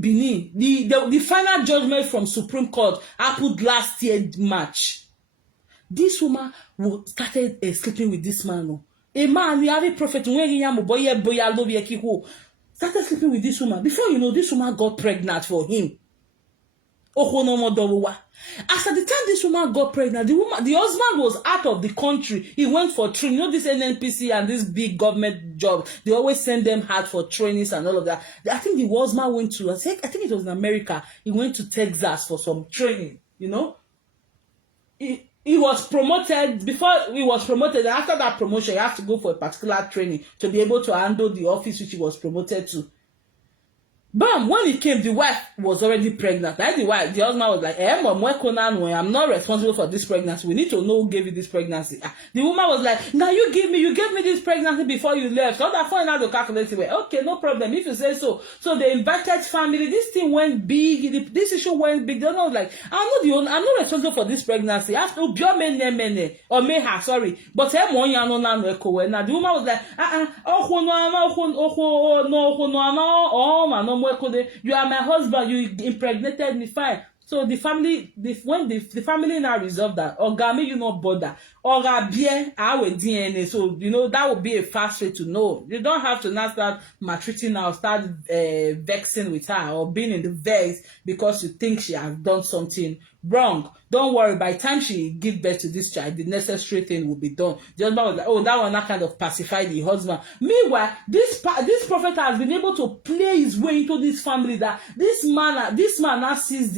Benin, the final judgment from Supreme Court happened last year March. This woman started sleeping with this man. A man, we have a prophet. Started sleeping with this woman. Before you know, this woman got pregnant for him. After the time this woman got pregnant, the husband was out of the country. He went for training. You know, this NNPC and this big government job, they always send them out for trainings and all of that. I think the husband went to, I think it was in America. He went to Texas for some training, you know. He was promoted. Before he was promoted, and after that promotion, you have to go for a particular training to be able to handle the office which he was promoted to. Bam, when he came, the wife was already pregnant. Like the husband was like, I'm not responsible for this pregnancy. We need to know who gave you this pregnancy. The woman was like, now you gave me this pregnancy before you left. So that phone had to calculate it. Okay, no problem. If you say so. So they invited family. This thing went big. This issue went big. They're not like, I'm not responsible for this pregnancy. After or Meha, sorry. But now the woman was like, you are my husband, you impregnated me, fine. So the family, when the family now resolved that, Ogami, you not bother. Ogabie, our DNA. So, you know, that would be a fast way to know. You don't have to now start maltreating her or start vexing with her or being in the vex because you think she has done something wrong. Don't worry, by the time she gives birth to this child, the necessary thing will be done. The husband was like, oh, that one, that kind of pacify the husband. Meanwhile, this prophet has been able to play his way into this family, that this man now sees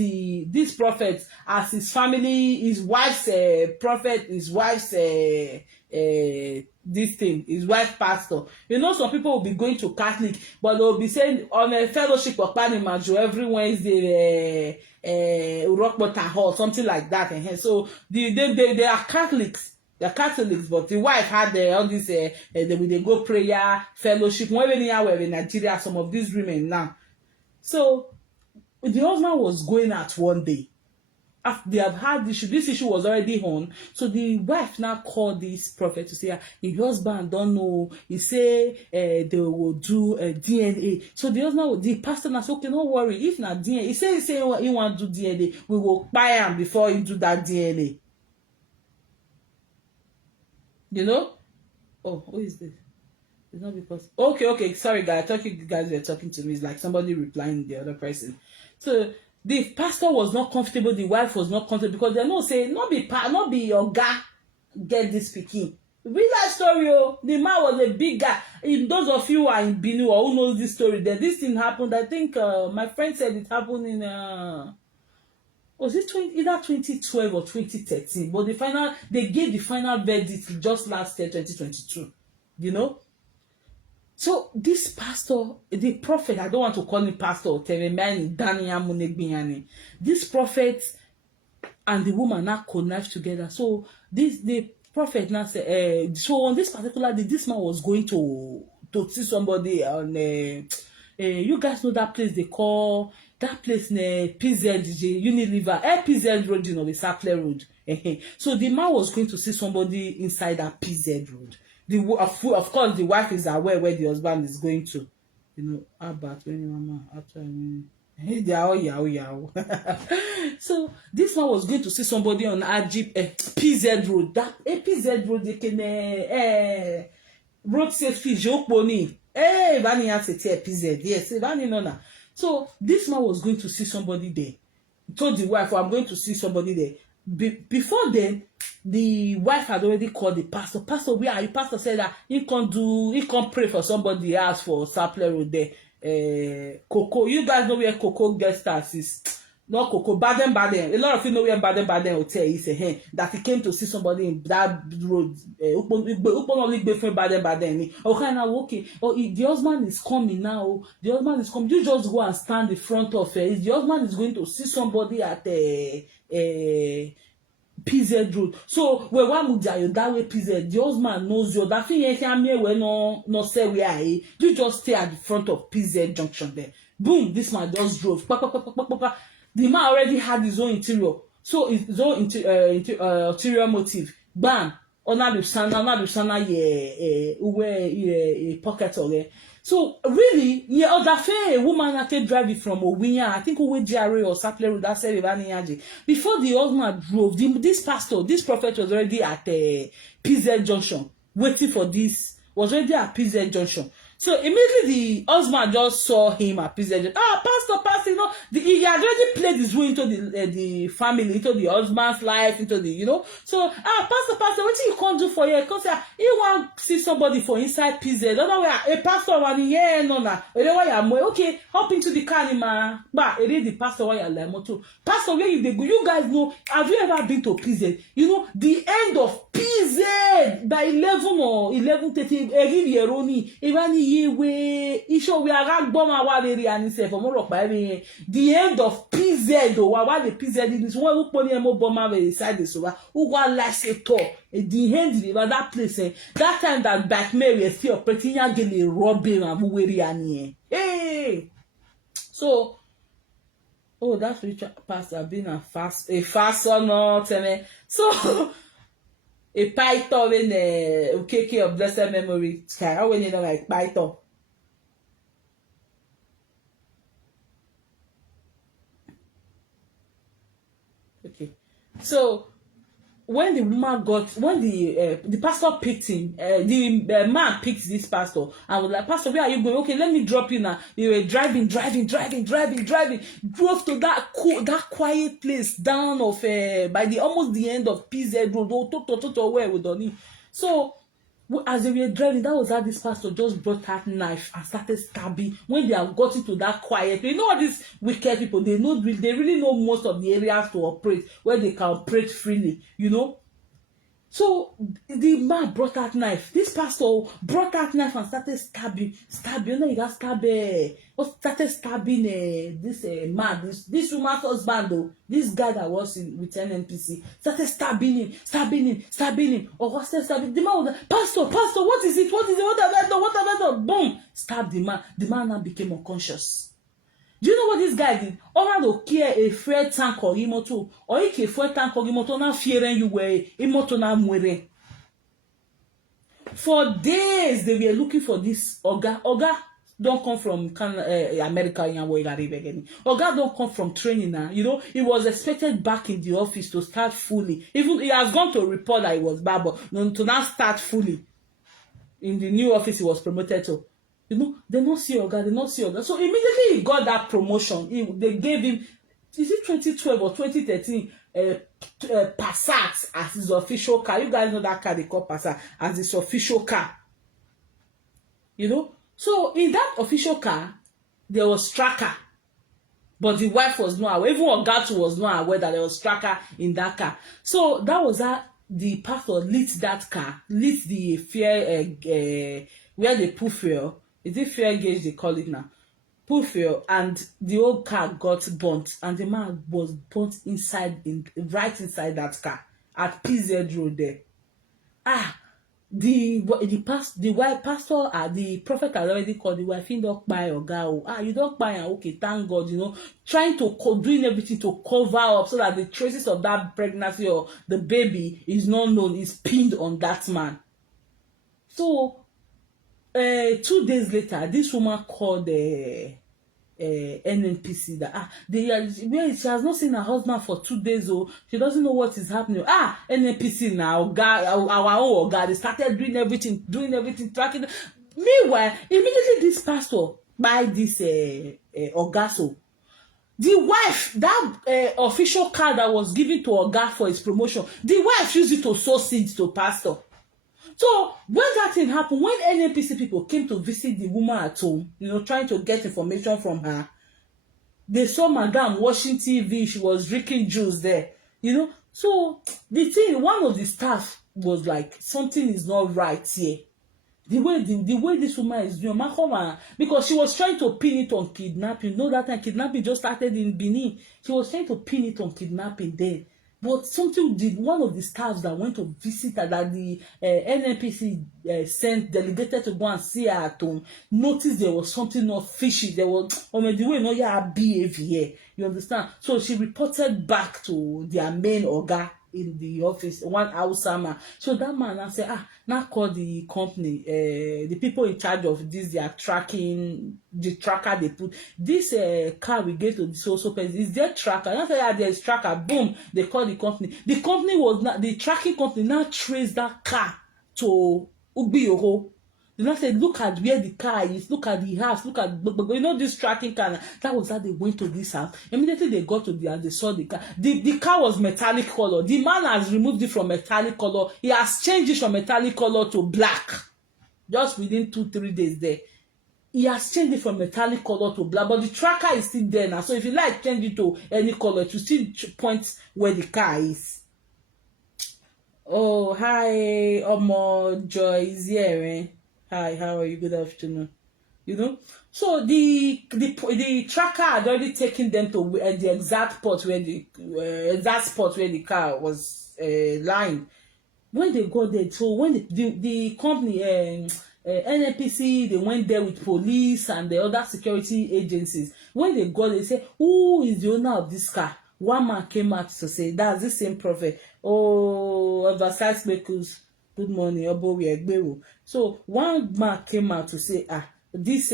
this prophet as his family, his wife's prophet, his wife's this thing, his wife pastor. You know, some people will be going to Catholic, but they'll be saying on a fellowship of Panimajo every Wednesday, Rockbota Hall, something like that. And so they are Catholics. They're Catholics, but the wife had all this they go prayer, fellowship, wherever in Nigeria, some of these women now. So the husband was going out one day. After they have had this issue was already on. So the wife now called this prophet to say, his husband don't know. He say they will do DNA. So the pastor now said, okay, don't worry. If not DNA, he say he want to do DNA. We will buy him before he do that DNA. You know? Oh, who is this? It's not because. Okay. Sorry, guys. I thought you guys were talking to me. It's like somebody replying the other person. So the pastor was not comfortable, the wife was not comfortable because they know say not be your guy get this pikin. Real life story. The man was a big guy. If those of you are in Benin or who knows this story, then this thing happened. I think my friend said it happened in was it either 2012 or 2013? But they gave the final verdict just last year, 2022. You know. So this pastor, the prophet, I don't want to call him pastor or this prophet and the woman now connived together. So the prophet now said, so on this particular day, this man was going to see somebody on you guys know that place they call that place near PZ Unilever, PZ Road, you know, the Sackler Road. So the man was going to see somebody inside that PZ Road. Of course, the wife is aware where the husband is going to. You know, about when mama after hey, they are all yahoo. So this man was going to see somebody on PZ Road. That PZ Road, they can road safety joke money. Hey, Vani has a PZ. Yes, Vani no na. So this man was going to see somebody there. He told the wife, I'm going to see somebody there. Before then, the wife had already called the pastor. Pastor, where are you? Pastor said that he can't pray for somebody else for Sapler Road there. Coco, you guys know where Coco guest stars is. Not Coco, Baden. A lot of you know where Baden Hotel is. That he came to see somebody in that road. Okay, now okay. Oh, the husband is coming now. The husband is coming. You just go and stand in front of her. The husband is going to see somebody at PZ Road. So where one mujayo that way PZ, the husband knows you. That thing you can we no say where I. You just stay at the front of PZ junction there. Boom, this man just drove. The man already had his own interior. So his own ulterior motive. Bam. Ona the sana ye pocket or so really, yeah, other fair woman I can drive it from Owinya. I think we GRA or Sapler Road. That's before the husband drove. This prophet was already at PZ Junction, waiting for this. Was already at PZ Junction. So immediately the husband just saw him at PZ Junction. Pastor, you know, he had already played his way into the family, into the husband's life, into the, you know. So, pastor, what you can't do for you? Because he want to see somebody for inside PZ. Don't know a pastor one yeah, no. Okay, hop into the car, man. But it is the pastor why you're like motor. Pastor, where you go? You guys know, have you ever been to PZ? You know, the end of PZ by 11 or 11:30, even yewe isho we are bomb our area and say for more the end of PZ or what the PZ is one who put him bomb beside the sofa who got last a talk the end of that place that time that back Mary is still operating again robbing and who hey so oh that's Richard pastor being a fast or not so a python in a cake of blessed memory sky when you know like python. Okay. So when the pastor picked him, the man picked this pastor and was like, Pastor, where are you going? Okay, let me drop you now. They were driving, drove to that quiet place down of by the almost the end of PZ Road, where we done it. So as they were driving, that was how this pastor just brought that knife and started stabbing. When they have got into that quiet, you know all these wicked people, they really know most of the areas to operate where they can operate freely, you know. So the man brought that knife. This pastor brought that knife and started stabbing. You know, he got started stabbing this man, this woman's husband though. This guy that was with NNPC started stabbing him. Or what stabbing? The man was like, Pastor, what is it? What have I done? Boom! Stabbed the man. The man now became unconscious. Do you know what this guy did? Ora do care a freight tank or imoto, or a freight tank or imoto na fearing you were imoto na mwere. For days they were looking for this Oga. Oga don't come from America. Oga don't come from training now. You know, he was expected back in the office to start fully. Even he has gone to report that he was bad, but to now start fully in the new office he was promoted to. You know, they don't see Oga. So immediately he got that promotion. They gave him, is it 2012 or 2013, Passat as his official car. You guys know that car they call Passat as his official car. You know, so in that official car, there was tracker. But the wife was not aware. Even Oga was not aware that there was tracker in that car. So that was how the pastor lit that car, lit the fear, where they put fuel. Is it fear gauge they call it now? Put fuel, and the old car got burnt, and the man was burnt right inside that car at PZ Road there. the wife pastor, the prophet had already called the wife. He don't buy or go. You don't buy, okay, thank God, trying to doing everything to cover up so that the traces of that pregnancy or the baby is not known, is pinned on that man. So 2 days later, this woman called the NNPC that she has not seen her husband for 2 days. She doesn't know what is happening. NNPC now, our own Oga, they started doing everything, tracking. Meanwhile, immediately this pastor buy this Oga. So the wife, that official card that was given to Oga for his promotion, the wife used it to sow seeds to pastor. So when that thing happened, when NNPC people came to visit the woman at home, trying to get information from her, they saw Madam watching TV. She was drinking juice there, So the thing, one of the staff was like, something is not right here. The way this woman is doing, because she was trying to pin it on kidnapping. That time kidnapping just started in Benin. She was trying to pin it on kidnapping then. But something did, one of the staffs that went to visit her, that the NNPC sent, delegated to go and see her at home, noticed there was something not fishy. There was, the way her behavior, you understand? So she reported back to their main Oga in the office, one Hausa man. So that man now said, now call the company, the people in charge of this, they are tracking, the tracker they put. This car we get to the social person, is their tracker. And I said, there's tracker, boom, they call the company. The company was not, the tracking company now traced that car to Ubiyoho. They now said, look at where the car is, look at the house, look at, this tracking car. That was how they went to this house. Immediately they got to the house, they saw the car. The car was metallic color. The man has removed it from metallic color. He has changed it from metallic color to black. Just within 2-3 days there. He has changed it from metallic color to black. But the tracker is still there now. So if you like change it to any color, it will still point where the car is. Oh, hi, Omo Joy is here, eh? Hi, how are you? Good afternoon. So the tracker had already taken them to the exact spot where the car was lying. When they got there, so when the company NNPC, they went there with police and the other security agencies. When they got there, they said, who is the owner of this car? One man came out to say, that's the same prophet. Oversized makers. Good morning, Obo. So one man came out to say, this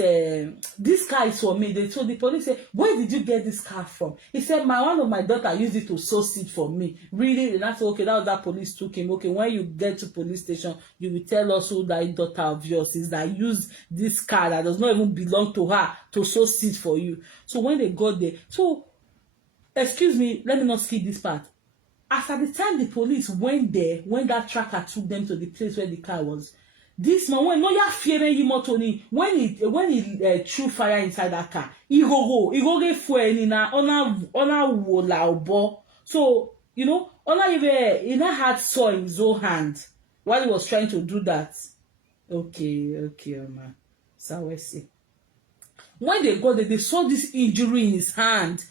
car is for me. So the police said, where did you get this car from? He said, one of my daughter used it to sow seed for me. Really? And I said, okay, that was that police took him. Okay, when you get to police station, you will tell us who that daughter of yours is that used this car that does not even belong to her to sow seed for you. So when they got there, so excuse me, let me not skip this part. After the time the police went there, when that tracker took them to the place where the car was, this man, when he threw fire inside that car, he go get fuel in ona. So he now had saw in his own hand while he was trying to do that. Okay, man. So we see. When they got there, they saw this injury in his hand.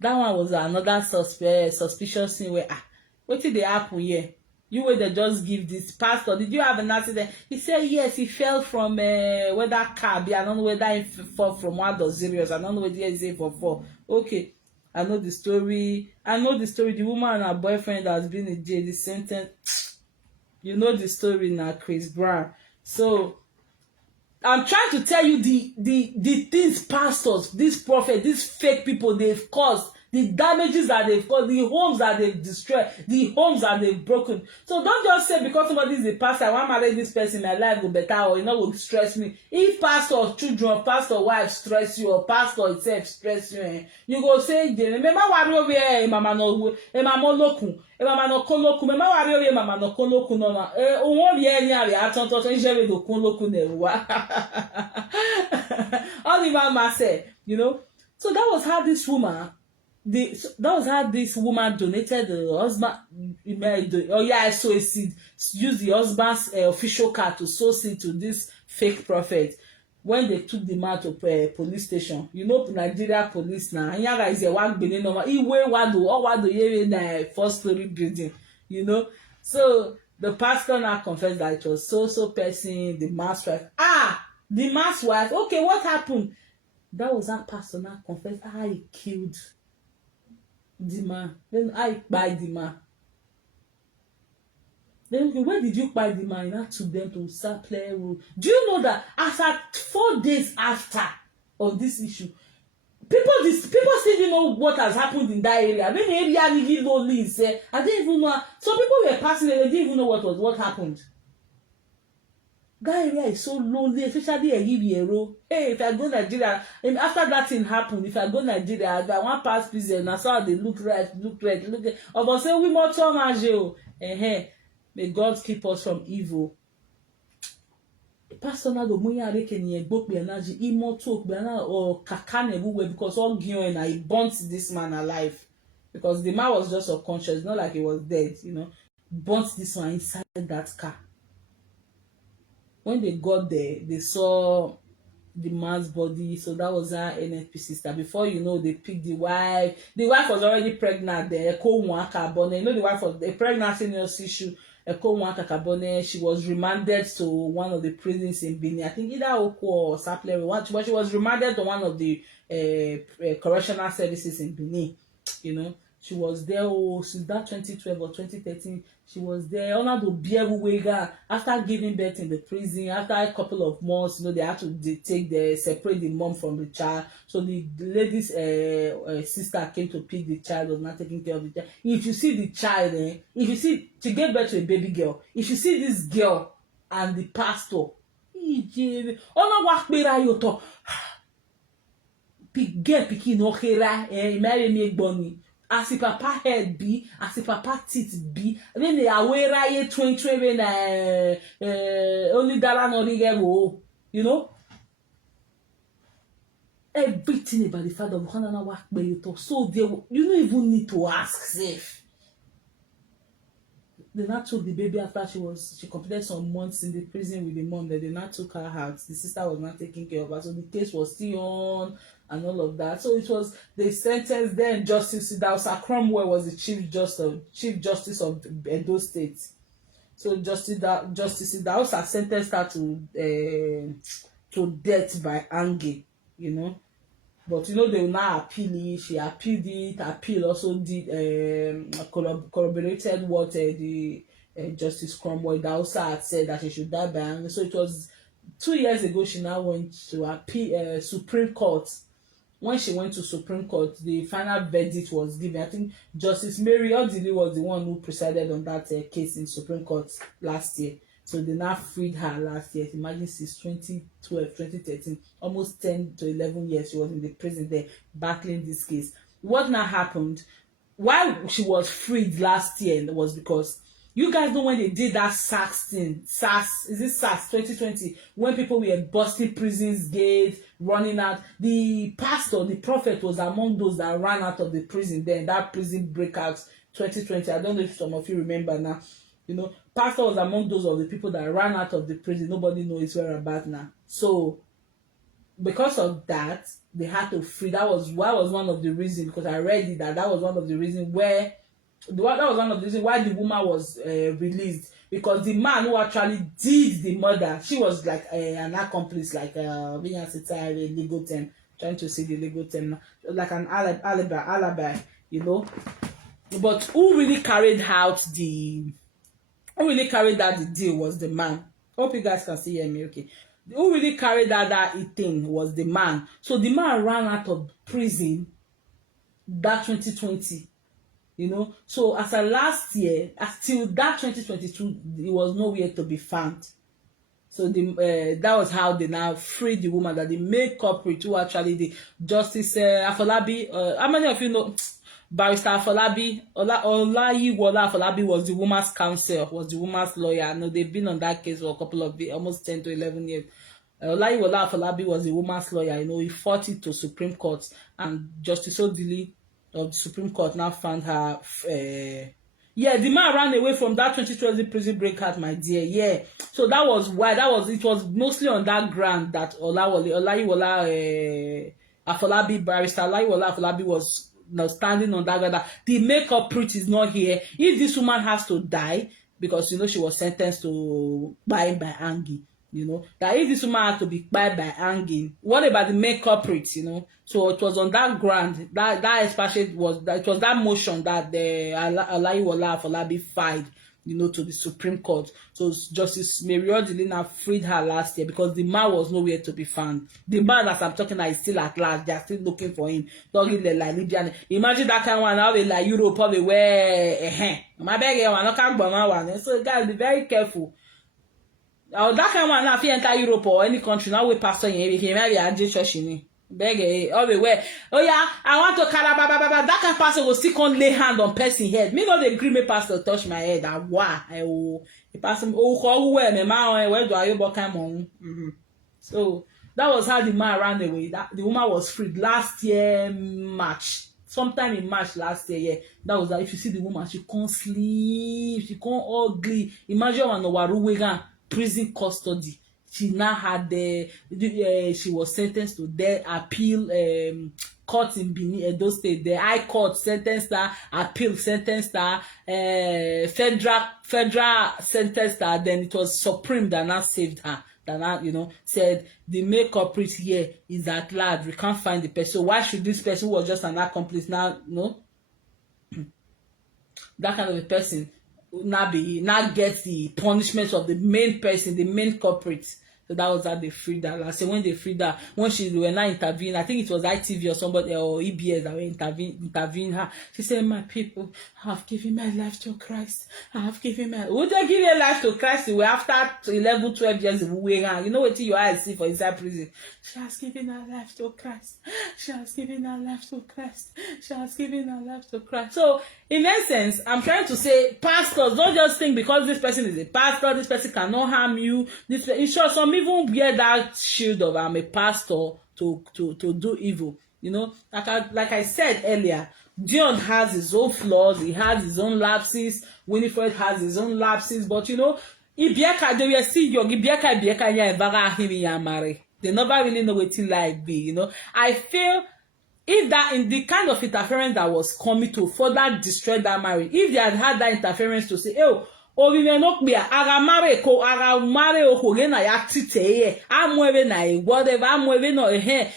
That one was another suspicious thing where what did they happen here? You were they just give this pastor. Did you have an accident? He said yes, he fell from where that car be. I don't know whether he fell from one of those areas. I don't know whether he's a for. Okay. I know the story. The woman and her boyfriend has been in jail. The sentence. You know the story now, Chris Brown. So I'm trying to tell you the things pastors, these prophets, these fake people they've caused, the damages that they've caused, the homes that they've destroyed, the homes that they've broken. So don't just say because somebody is a pastor, I want to marry this person, my life will better or will stress me. If pastor children, pastor wife stress you or pastor itself stress you, you go say, remember what over here, mama no loku. Mama no koloku, mama wari oye mama no koloku no na. Won ye ni ari aton to nje do koloku ne wa. All the mama said, So that was how this woman donated the husband. Sow a seed. Use the husband's official card to sow seed to this fake prophet. When they took the man to police station, Nigeria police now. And yaga is a one billion number. Iwe wado or wado ye in a 4-story building. So The pastor now confessed that it was so person, the man's wife. Ah, the man's wife. Okay, what happened? That was that pastor now confessed. I killed the man. Then I buy the man. Then okay, where did you buy the man? That took them to Saple Road. Do you know that as at 4 days after on this issue, people still didn't know what has happened in that area. Maybe area really lonely. Say, I didn't even know. Some people were passing and they didn't even know what happened. That area is so lonely, especially a Riviero. Hey, if I go Nigeria, and after that thing happened, if I go Nigeria, I want pass prison, and I saw they look right. But say we more trauma jail. May God keep us from evil. Pastor do moya reke ni egbo pe na ji imoto pe na or kaka na everywhere because all gion and I burnt this man alive because the man was just unconscious, not like he was dead, you know. Burnt this one inside that car. When they got there, they saw the man's body. So that was her NFP sister. Before you know, they picked the wife. The wife was already pregnant there. You know, the wife was a pregnancy nurse issue. She was remanded to one of the prisons in Benin. I think either Oko or Saple, but she was remanded to one of the correctional services in Benin. You know, she was there since that 2012 or 2013. She was there. After giving birth in the prison, after a couple of months, you know, they had to separate the mom from the child. So the lady's sister came to pick the child, was not taking care of the child. If you see the child, if you see, she gave birth to a baby girl. If you see this girl and the pastor, girl pikin no hera marry me gboni as if papa head be as if papa teeth be then they are wearing 20 when only dollar no get, you know, everything about the father of Hannah work by you talk so they you don't even need to ask safe. They not took the baby after she completed some months in the prison with the mom. That they not took her out. The sister was not taking care of her, so the case was still on and all of that. So it was they sentenced then Justice Idausa Cromwell was the chief justice of Edo State. So Justice Idausa sentenced her to death by hanging, you know. But you know they will now appeal it. She appealed it. Appeal also did corroborated what the Justice Cromwell also had said that she should die by hanging. So it was 2 years ago. She now went to appeal Supreme Court. When she went to Supreme Court, the final verdict was given. I think Justice Mary Odili was the one who presided on that case in Supreme Court last year. So they now freed her last year. Imagine since 2012, 2013, almost 10 to 11 years she was in the prison there battling this case. What now happened? Why she was freed last year was because you guys know when they did that SARS thing. Is it SARS 2020? When people were busting prisons gates, running out. The pastor, the prophet was among those that ran out of the prison then. That prison breakout 2020. I don't know if some of you remember now. You know, pastor was among those of the people that ran out of the prison. Nobody knows his whereabouts now. So, because of that, they had to free. That was one of the reasons, because I read it, that was one of the reasons why the woman was released. Because the man who actually did the murder, she was like an accomplice, like a legal term, trying to say the legal term now, like an alibi, you know. But who really carried out the deal was the man. Hope you guys can still hear me okay. Who really carried out that thing was the man. So the man ran out of prison that 2020, you know. So as of last year, till that 2022, it was nowhere to be found. So that was how they now freed the woman, that they made culprit who actually the Justice Afolabi. How many of you know Barrister Afolabi? Olayiwola Afolabi was the woman's counsel, was the woman's lawyer. No, they've been on that case for a couple of almost 10 to 11 years. Olayiwola Afolabi was the woman's lawyer. You know, he fought it to Supreme Court, and Justice Odili of the Supreme Court now found her. Yeah, the man ran away from that 2020 prison breakout, my dear. Yeah, so that was why it was mostly on that ground that Olayiwola Afolabi, Barrister Olayiwola Afolabi was now standing on that ground. The makeup print is not here. If this woman has to die, because you know she was sentenced to buy by hanging. You know that if this woman had to be buy by hanging, what about the main culprit? You know, so it was on that ground that expatiate was that it was that motion that the Alayiwola Afolabi filed, you know, to the Supreme Court. So Justice Mary Odilina freed her last year because the man was nowhere to be found. The man, as I'm talking now, is still at large. They are still looking for him. Talking like Libyan. Imagine that kind of one now, like Europe, probably where my beg you, I can't one. So guys, be very careful. That kind of one now, if you enter Europe or any country, now we pastor in here, maybe I did church in beg everywhere. Oh yeah, I want to carababa. That kind of pastor will still can't lay hand on person head. Me not the agree pastor touch my head. Why? I will. The pastor where me man where do I you come on? So that was how the man ran away. That the woman was freed last year March. Sometime in March last year, yeah. That was that. If you see the woman, she can't sleep, she can't ugly. Imagine one Waruwega prison custody. She now had she was sentenced to death, appeal court in Benin, Edo State. The High Court sentenced her, appeal sentenced her, federal sentenced her. Then it was Supreme that now saved her. That now, you know, said the main culprit here is at large. We can't find the person. Why should this person who was just an accomplice now, you know, that kind of a person now get the punishment of the main person, the main culprit. So that was how they freed her last year. When they freed her, when they were not intervening, I think it was ITV or somebody or EBS that were intervening her. She said, "My people, I have given my life to Christ. I have given my..." Would they give your life to Christ? We after 11, 12 years of way around. You know what your eyes see for inside prison? She has given her life to Christ. She has given her life to Christ. She has given her life to Christ. So, in essence, I'm trying to say, pastors, don't just think because this person is a pastor, this person cannot harm you. In short, some even wear that shield of I'm a pastor to do evil. You know, like I said earlier, Dion has his own flaws, he has his own lapses, Winifred has his own lapses, but you know, Ibiaka, they will see your Ibiaka ya evaga him ya marry. They never really know what it like be, you know. I feel if that in the kind of interference that was coming to further destroy that marriage, if they had that interference to say, oh, Ovive no kbia, aga mare oko ge na ya tite amweve na whatever amweve no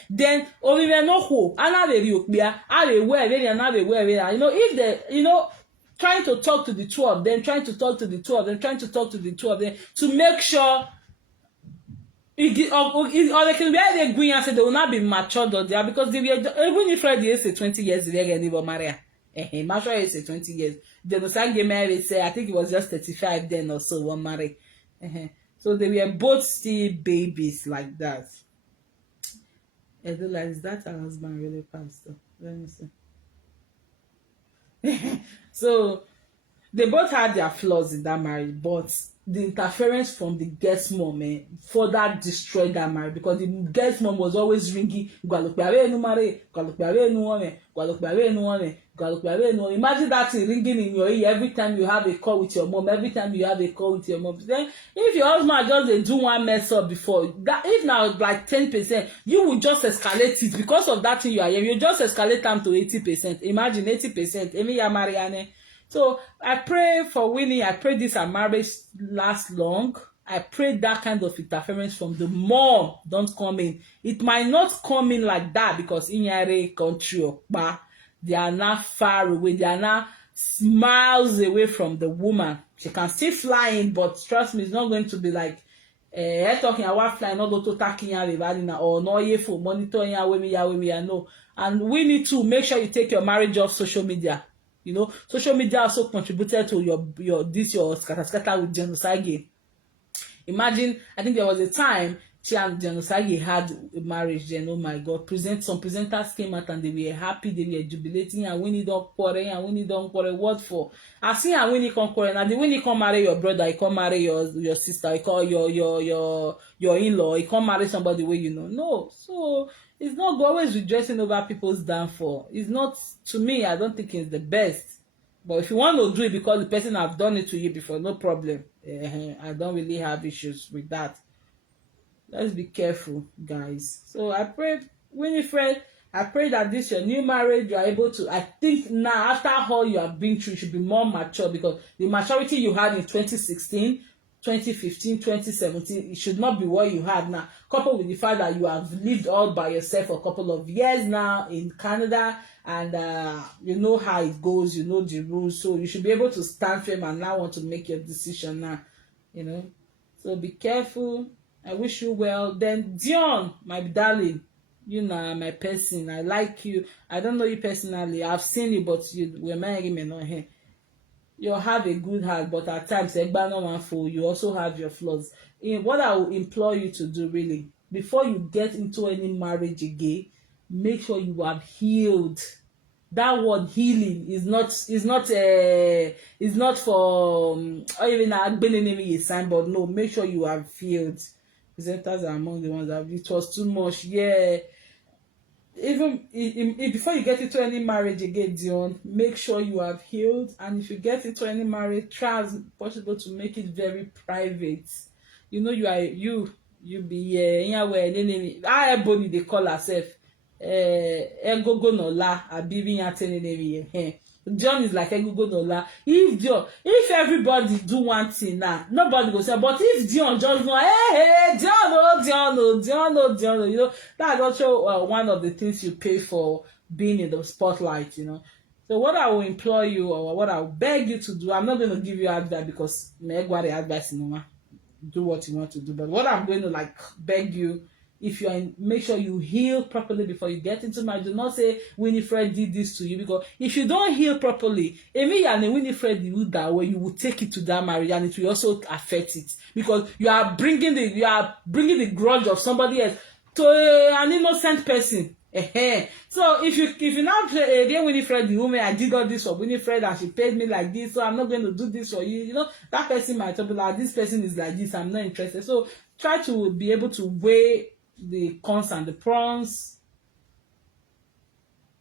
then Ovive no ho anave ri okbia ave we anave we you know, if they, you know, trying to talk to the two of them to make sure or they can where they going and say they will not be matured or there because they were even if Fred is 20 years they get anybody Maria. Mature is 20 years. Then Osagie married say I think it was just 35 then or so one married. So they were both still babies like that. Edola, is that her husband really pastor? Let me see. So they both had their flaws in that marriage, but the interference from the guest mom further destroyed that marriage because the guest mom was always ringing. Imagine that thing ringing in your ear every time you have a call with your mom. Then if your husband just do one mess up before that, if now like 10%, you will just escalate it because of that thing you are hearing. You just escalate them to 80%. Imagine 80%. So I pray for Winnie. I pray this marriage lasts long. I pray that kind of interference from the mom don't come in. It might not come in like that because in your country, they are not far away. They are not miles away from the woman. She can still fly in, but trust me, it's not going to be like talking about flying, not go to taking or no ye for monitoring no. And we need to make sure you take your marriage off social media. You know, social media also contributed to your scatter with Osagie. Imagine, I think there was a time she and Osagie had a marriage then, oh my God, some presenters came out and they were happy, they were jubilating, and Winnie don't quarrel, what for? I see and Winnie come quarrel, and the Winnie come marry your brother, he come marry your sister, he call your in-law, he come marry somebody where you know. No, so it's not always rejoicing over people's downfall. It's not, to me, I don't think it's the best. But if you want to do it because the person have done it to you before, no problem. I don't really have issues with that. Let's be careful, guys. So I pray, Winifred, I pray that this your new marriage, you are able to, I think now after all you have been through, you should be more mature, because the maturity you had in 2016, 2015, 2017, it should not be what you had now. Coupled with the fact that you have lived all by yourself for a couple of years now in Canada, and you know how it goes, you know the rules, so you should be able to stand firm and now want to make your decision now, you know. So be careful. I wish you well. Then Dion, my darling, you know my person. I like you. I don't know you personally. I've seen you, but you were married me not here. You have a good heart, but at times you also have your flaws. What I will implore you to do really, before you get into any marriage again, make sure you have healed. That word healing is not for or even a sign, but no, make sure you have healed. Presenters are among the ones that it was too much. Yeah, even if before you get into any marriage again, Dion, make sure you have healed. And if you get into any marriage, try as possible to make it very private. You know, you be everybody they call herself egogo nola abibi yatenene. John is like egogo nola. If everybody do one thing now, nobody go say. But if Dion just go, hey, Dion, you know, that's also one of the things you pay for being in the spotlight, you know. So what I will implore you, or what I will beg you to do, I'm not going to give you advice, because advice, do what you want to do. But what I'm going to like beg you, if you are make sure you heal properly before you get into marriage. Do not say Winifred did this to you, because if you don't heal properly, Amy and Winifred you that way, you will take it to that marriage, and it will also affect it, because you are bringing the grudge of somebody else to an innocent person. So if you now say, dear Winifred, the woman, I did all this for Winifred and she paid me like this, so I'm not going to do this for you. You know, that person might be like, this person is like this, I'm not interested. So try to be able to weigh the cons and the pros.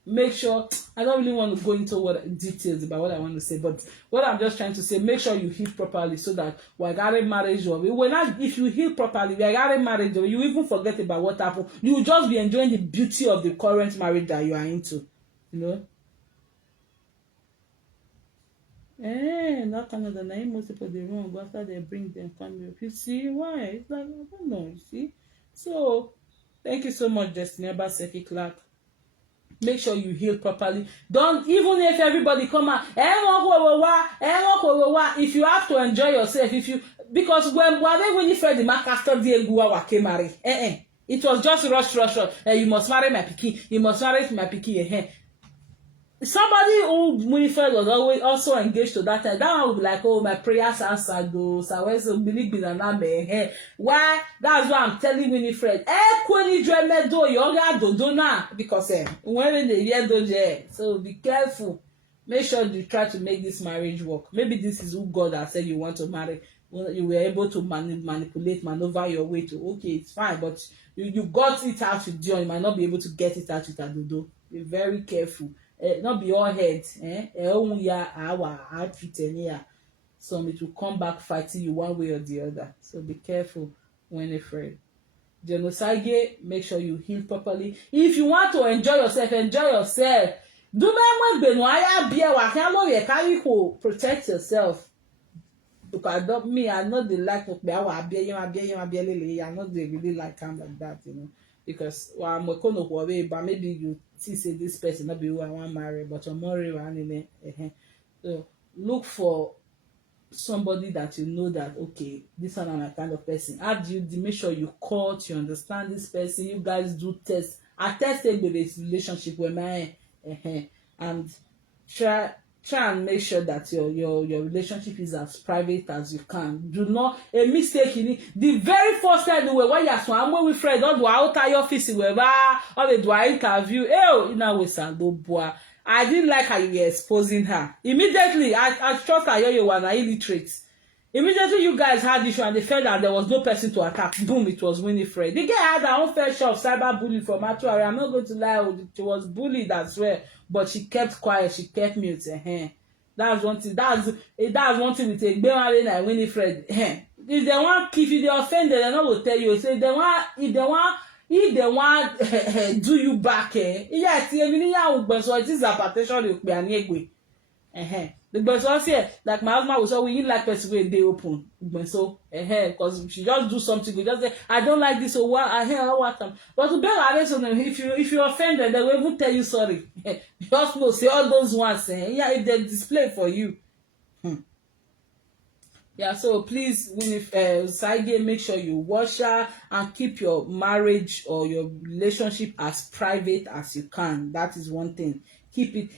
Make sure, I don't really want to go into what details about what I want to say, but what I'm just trying to say, make sure you heal properly, so that when I marriage, if you heal properly, when I marriage, you even forget about what happened. You will just be enjoying the beauty of the current marriage that you are into, you know. Not Canada, now most people they wrong, but after they bring them come, you see why? It's like, I don't know, you see. So thank you so much, Destiny Abaseki Clark. Make sure you heal properly. Don't, even if everybody come out, if you have to enjoy yourself, because when Winifred the mark after the Eguawa came marry, it was just rush. You must marry my pikin. You must marry my pikin. Somebody who Winifred was always also engaged to that time, that one would be like, oh, my prayers answered, though. So I so believe in an why? That's why I'm telling Winifred, because when they hear those, so be careful. Make sure you try to make this marriage work. Maybe this is who God has said you want to marry. You were able to maneuver your way to, okay, it's fine, but you got it out with Dion. You might not be able to get it out with Adodo. Be very careful. Not be all heads, our outfit here. So it will come back fighting you one way or the other. So be careful, Winifred. Osagie, make sure you heal properly. If you want to enjoy yourself, enjoy yourself. Do protect yourself. Because I'm not the like of I'm not the really like him like that, you know. Because I'm going to worry, but maybe you see say this person not be who I want to marry, but I'm married anyway. So look for somebody that you know that, okay, this one is my kind of person. How do you make sure you court, you understand this person, you guys do test. I tested with this relationship with my and try and make sure that your relationship is as private as you can. Do not a mistake in it. The very first time we were you swam with Fred or do out your office we were or the do interview. I didn't like how you were exposing her. Immediately, I trust her you were illiterate. Immediately you guys had issue and they felt that there was no person to attack. Boom, it was Winifred. The girl had her own fair share of cyber bullying from her too. I'm not going to lie, she was bullied as well. But she kept quiet, she kept mute. That's one thing. That's one thing with a Gbemarine and Winifred. If they want, if they offend, they not will tell you. So if they want if they want do you back yeah ti emi ni ya ugbeso it is application dey pe ani egbe the ugbeso say like my husband will say we like person wey dey open ugbeso because she just do something we just say I don't like this, so what what am but to beg arrest them if you offended they will even tell you sorry. Just know say all those ones yeah if they display for you. Yeah, so please, Osagie, make sure you watch her and keep your marriage or your relationship as private as you can. That is one thing. Keep it.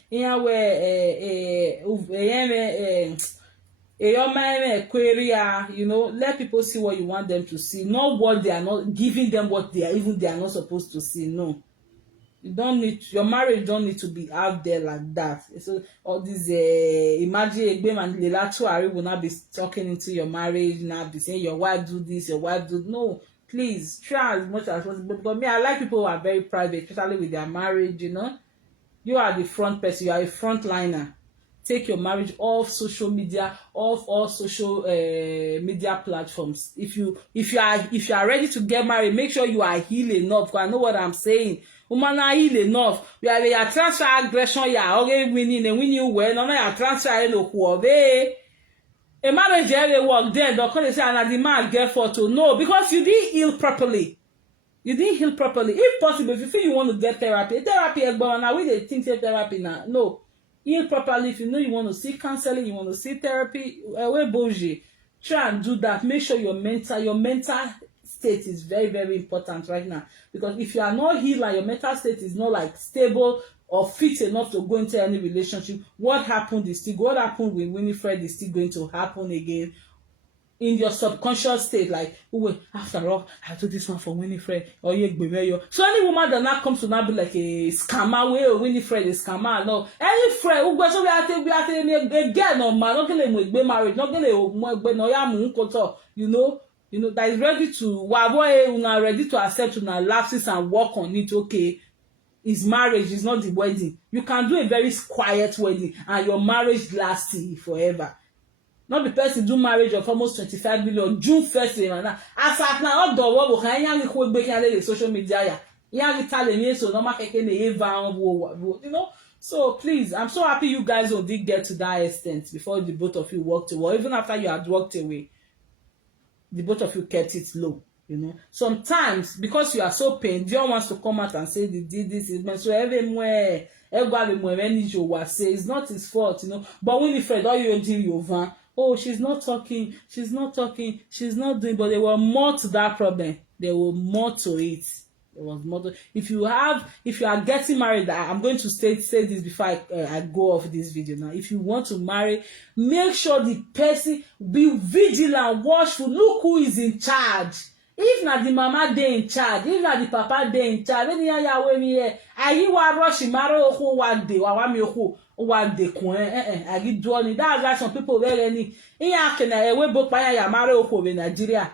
You know, let people see what you want them to see, not what they are not giving them what they are not supposed to see. No. You don't need your marriage don't need to be out there like that. So all these imagine Egbe and Lelatu will not be talking into your marriage, not be saying your wife do this, your wife do no. Please try as much as possible. Because me, I like people who are very private, especially with their marriage. You know, you are the front person. You are a front liner. Take your marriage off social media, off all social media platforms. If you are ready to get married, make sure you are healed enough. Because I know what I'm saying. Woman are healed enough. We are transfer aggression. You are already winning and winning well. No, you are transfer a marriage area work there. Don't come and say and the man get photo. No, because you didn't heal properly. You didn't heal properly. If possible, if you feel you want to get therapy is but now we they think therapy now. No. Heal properly. If you know you want to see counseling, you want to see therapy, try and do that. Make sure your mental state is very, very important right now. Because if you are not healed and your mental state is not like stable or fit enough to go into any relationship, what happened with Winifred is still going to happen again. In your subconscious state, like, oh, after all, I do this one for Winifred, or so any woman that now comes to now be like a scammer, where Winifred is scammer, no, any friend who goes, we are again, no man, not gonna be married, not gonna no ya you know, that is ready to ready to accept una lapses and work on it. Okay, it's marriage, it's not the wedding. You can do a very quiet wedding and your marriage lasting forever. Not the person do marriage of almost 25 million June 1st. As at now, up the world, social media. You know, so please, I'm so happy you guys did get to that extent before the both of you walked away. Even after you had walked away, the both of you kept it low. You know, sometimes because you are so pained, Dion wants to come out and say they did this. So everywhere, it's not his fault, you know. But Winifred, all you do, you over. Oh, she's not talking, she's not doing, but there were more to that problem. There were more to it. There was more to, if you are getting married, I'm going to say this before I go off this video now. If you want to marry, make sure the person be vigilant, watchful, look who is in charge. If not the mama dey in charge, if not the papa dey in charge, when ya we me here, ayi wa rush maro oku one day, wa mi oku one day kun ayi do ni. That's why some people very any. Iya kena we book pa ya maro oku in Nigeria.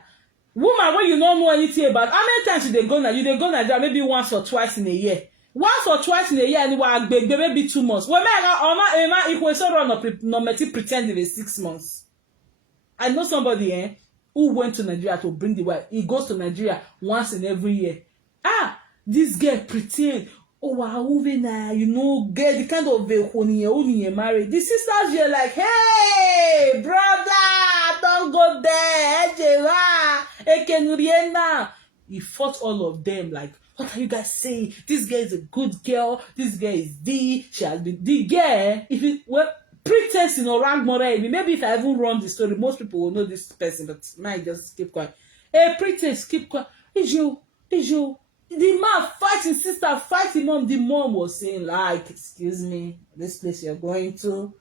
Woman, when you don't know anything about, how many times you dey go Nigeria? Maybe once or twice in a year. Once or twice in a year, and maybe 2 months. Well, if we so run no pretend it 6 months. I know somebody who went to Nigeria to bring the wife. He goes to Nigeria once in every year. This girl pretend. Oh, wow, you know, get the kind of only married. The sisters were like, hey, brother, don't go there. He fought all of them like, what are you guys saying? This girl is a good girl. This girl is she has been the girl. If it well, pretense in orang moral, maybe if I even run the story, most people will know this person, but might just keep quiet. Pretense, keep quiet. Is you. The man fighting sister, fighting mom. The mom was saying, like, excuse me, this place you're going to.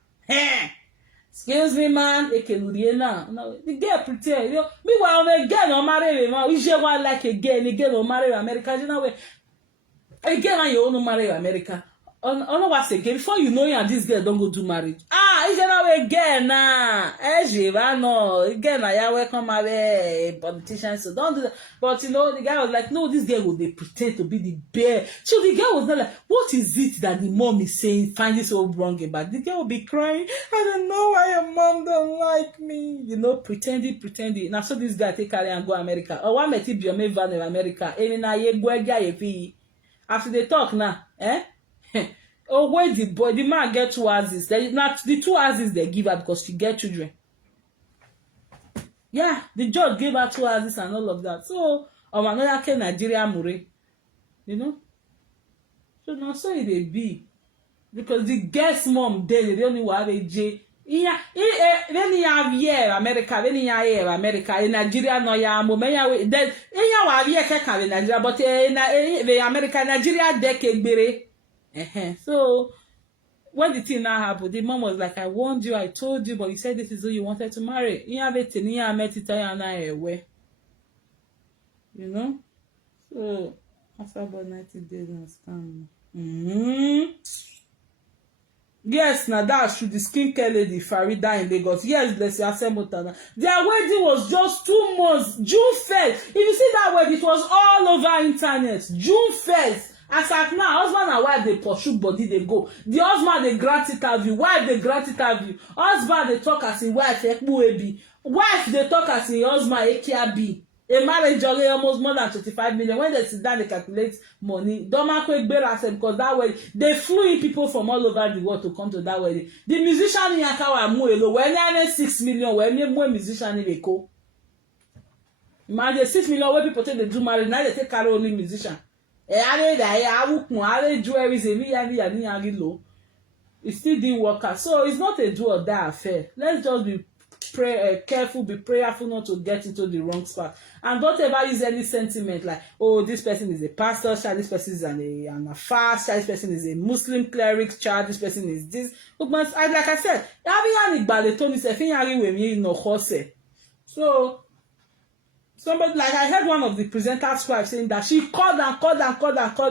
Excuse me, man. No, the girl pretend. You know, meanwhile, the girl no marry man. We just want like a girl no marry America. You know, a girl and you don't marry America. On what's again? Before you know you and this girl don't go do marriage. It's a girl now. no, again, I welcome my politicians, so don't do that. But you know, the guy was like, no, this girl would they pretend to be the bear. So the girl was not like, what is it that the mom is saying, find this so wrong about? The girl will be crying, I don't know why your mom don't like me. You know, pretending. Now, so this guy take carry and go America. Or what met it be a van in America? After they talk now, oh, where the man get 2 houses. Not the 2 houses they give her because she get children. Yeah, the judge gave her 2 houses and all of that. So, another case Nigeria Mure, you know. So now so it dey be because the guest mom they don't know have a J. Yeah, when you have here America, when you have here America, in Nigeria no ya mo me ya then you have here keka in Nigeria, but in America, Nigeria decade bere. So when the thing now happened, the mom was like, I warned you, I told you, but you said this is who you wanted to marry. You have it, you have met it, you know. So after about 90 days and scam. Yes, now that's true. The skincare lady Farida in Lagos. Yes, bless you, Asemotana. Their wedding was just 2 months. June 1st. If you see that wedding, it was all over internet. June 1st. As at now, husband and wife they pursue body they go. The husband they grant interview, wife they grant interview. Husband they talk as in wife ekbu. Wife they talk as in husband ekiabi. A marriage only almost more than 25 million. When they sit down, they calculate money. Don't make quick because that way they flew in people from all over the world to come to that wedding. The musician in Yakawa Muelo, when they 6 million, when they more musician in Eko. Imagine 6 million where people take the do marriage, now they take care only musician. It still didn't work out. So it's not a do or die affair. Let's just be careful, be prayerful not to get into the wrong spot, and don't ever use any sentiment like, oh, this person is a pastor child, this person is an fast child, this person is a Muslim cleric child, this person is this. Like I said, so somebody, like I heard one of the presenters' wife saying that she called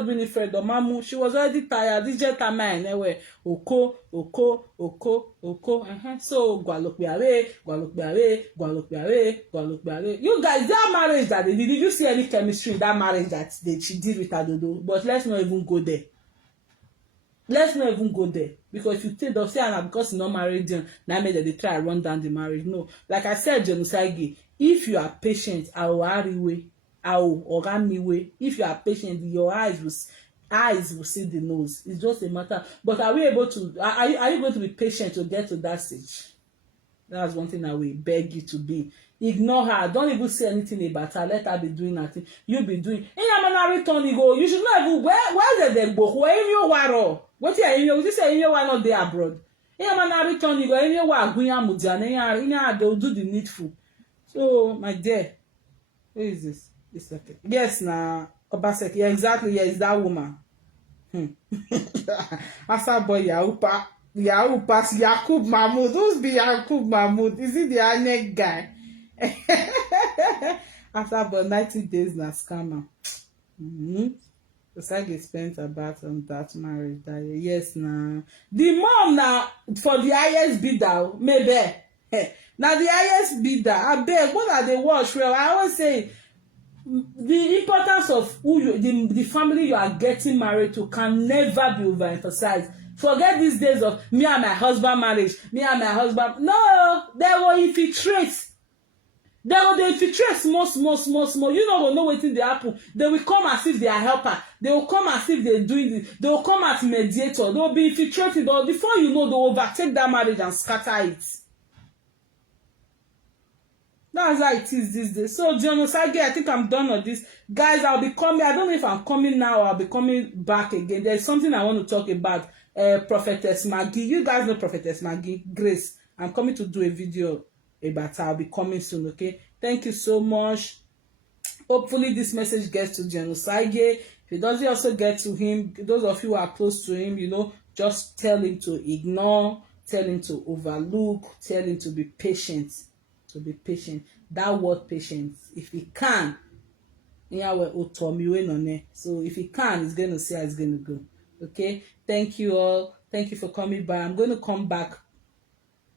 Winifred or Mamu. She was already tired. This just a man anyway. Oko. So Gualokbeare. You guys, that marriage that they did you see any chemistry in that marriage that she did with Adodo? But let's not even go there. Because if you think they'll say because you're not married, now maybe they try to run down the marriage. No, like I said, Osagie, if you are patient, if you are patient, your eyes will see the nose. It's just a matter. But are we able to? Are you going to be patient to get to that stage? That's one thing I will beg you to be. Ignore her. Don't even say anything about her. Let her be doing nothing. You be doing. You should not even. Where they go? Where you waro? What you say? You are not there abroad. They'll do the needful. So, my dear, who is this? It's okay. Yes, now, Obaseki. Yeah, exactly. Yeah, it's that woman. Asa boy Yahoo pass Yakub Mahmoud. Who's be Yakub Mahmoud? Is he the Anek guy? After about 90 days, na scammer. Osagie spent about on that marriage that year. Yes, now the mom now for the highest bidder, maybe. Now the highest bidder, I beg, what are they watch? Well, I always say the importance of the family you are getting married to can never be overemphasized. Forget these days of me and my husband marriage, me and my husband. No, they will infiltrate. They will infiltrate small. You know what they happen. They will come as if they are helper. They will come as if they're doing this. They will come as mediator. They will be infiltrated. Before you know, they will overtake that marriage and scatter it. That's how it is these days. So, Dion Osagie, I think I'm done on this. Guys, I'll be coming. I don't know if I'm coming now or I'll be coming back again. There's something I want to talk about. Prophetess Maggie. You guys know Prophetess Maggie. Grace. I'm coming to do a video about her. I'll be coming soon, okay? Thank you so much. Hopefully, this message gets to Dion Osagie. If it doesn't also get to him, those of you who are close to him, you know, just tell him to ignore, tell him to overlook, tell him to be patient. To be patient. That word patience, if he can, so if he can, he's going to see how it's going to go. Okay, thank you all. Thank you for coming by. I'm going to come back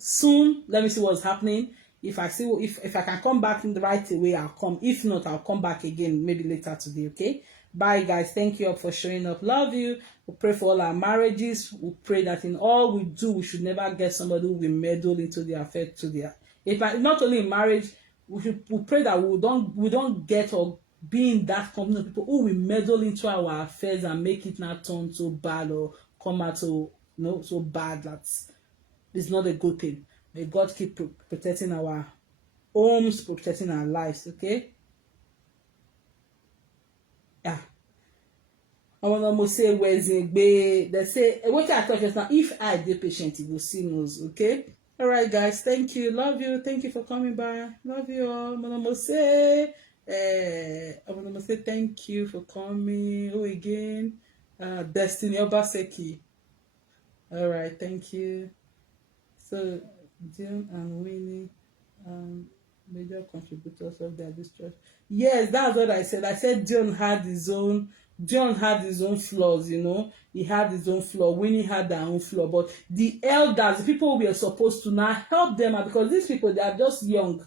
soon. Let me see what's happening. If I see if I can come back in the right away, I'll come. If not, I'll come back again maybe later today. Okay. Bye guys. Thank you all for showing up. Love you. We pray for all our marriages. We pray that in all we do, we should never get somebody who will meddle into the affair to their. Not only in marriage, we pray that we don't get or be in that company of people who will meddle into our affairs and make it not turn so bad or come out so so bad that it's not a good thing. May God keep protecting our homes, protecting our lives. Okay. Yeah. I want to say they say what I thought just now. If I dey patient, you will see knows. Okay. All right, guys. Thank you. Love you. Thank you for coming by. Love you all. I want to say thank you for coming. Oh, again. Destiny Obaseki. All right. Thank you. So Dion and Winnie, major contributors of their discharge. Yes, that's what I said. I said Dion had his own flaws, you know. He had his own flaw. Winnie had their own flaw. But the elders, the people we are supposed to now help them out, because these people, they are just young.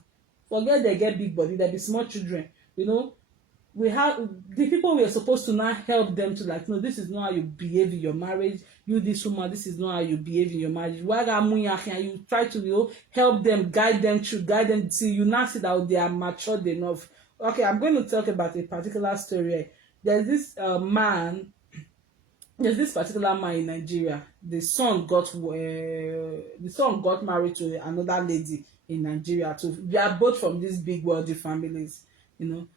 Forget they get big body, they be small children, you know. We have the people we are supposed to now help them to like, no, this is not how you behave in your marriage. You, this woman, this is not how you behave in your marriage. You try to, you know, help them, guide them till you now see that they are matured enough. Okay, I'm going to talk about a particular story. There's this particular man in Nigeria. The son got married to another lady in Nigeria. They are both from these big wealthy families, you know.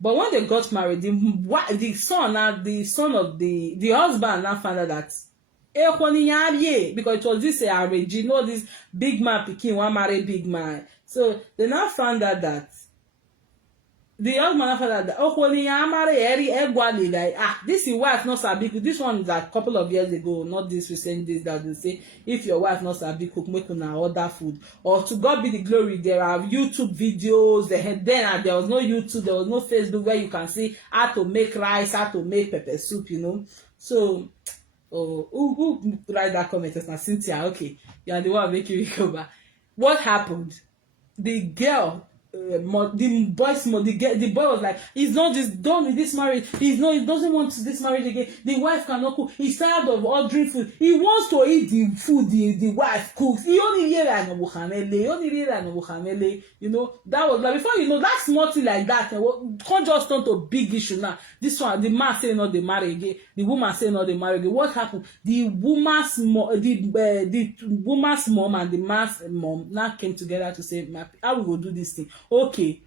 But when they got married, the son of the husband now found out that because it was this arranged, you know, this big man picking one marry big man. So they now found out that the husband found out that this is wife not sabi cook. This one is a couple of years ago, not this recent days that they say if your wife not sabi cook, make una order food. Or to God be the glory, there are YouTube videos. Then there was no YouTube, there was no Facebook where you can see how to make rice, how to make pepper soup, you know. So who write that comment? It's not Cynthia. Okay, you are the one making me recover. What happened? The girl. The boy was like, he's not just done with this marriage. He doesn't want this marriage again. The wife cannot cook. He's tired of ordering food. He wants to eat the food the wife cooks. He only hear you know. That was like, before you know, that's nothing like that. Can't just turn to big issue now. This one, the man saying not they marry again, the woman saying not they marry again. What happened? The woman's mom and the man's mom now came together to say, how we will do this thing. Okay,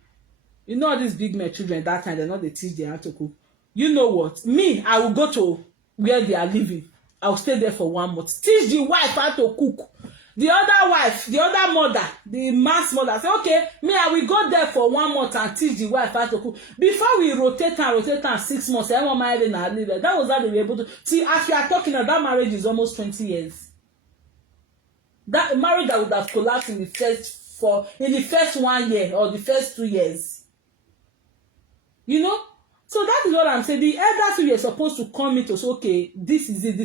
you know all these big men children that time, they're not they teach them how to cook. You know what? Me, I will go to where they are living. I will stay there for 1 month. Teach the wife how to cook. The other wife, the other mother, the man's mother say, okay, me, I will go there for 1 month and teach the wife how to cook. Before we rotate and 6 months, everyone married and I live there. That was how they were able to see. As we are talking now, that marriage is almost 20 years. That marriage that would have collapsed in the first 1 year or the first 2 years, you know. So that is what I'm saying. The elders who were supposed to come in to say, okay, this is it,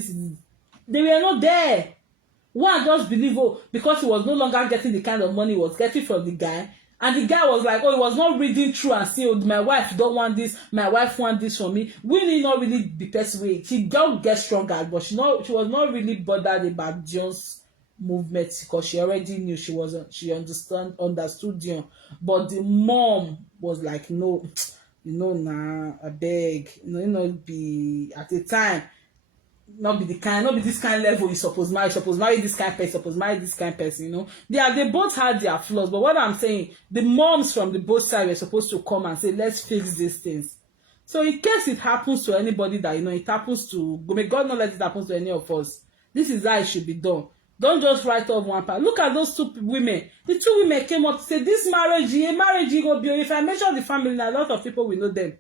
they were not there. One just believe, because he was no longer getting the kind of money he was getting from the guy, and the guy was like, he was not reading through and saying, my wife don't want this, my wife want this from me. Winnie not really be persuaded. She don't get stronger, but she was not really bothered about Dion's movement because she already knew she understood Dion. But the mom was like, no, you know, nah, I beg, you know, be at the time, not be this kind level you supposed marry this kind of person, you know. They both had their flaws, but what I'm saying, the moms from the both sides were supposed to come and say, let's fix these things. So in case it happens to anybody that, you know, it happens to, may God not let it happen to any of us. This is how it should be done. Don't just write off one part. Look at those two women. The two women came up to say, this marriage go be. If I mention the family, a lot of people will know them.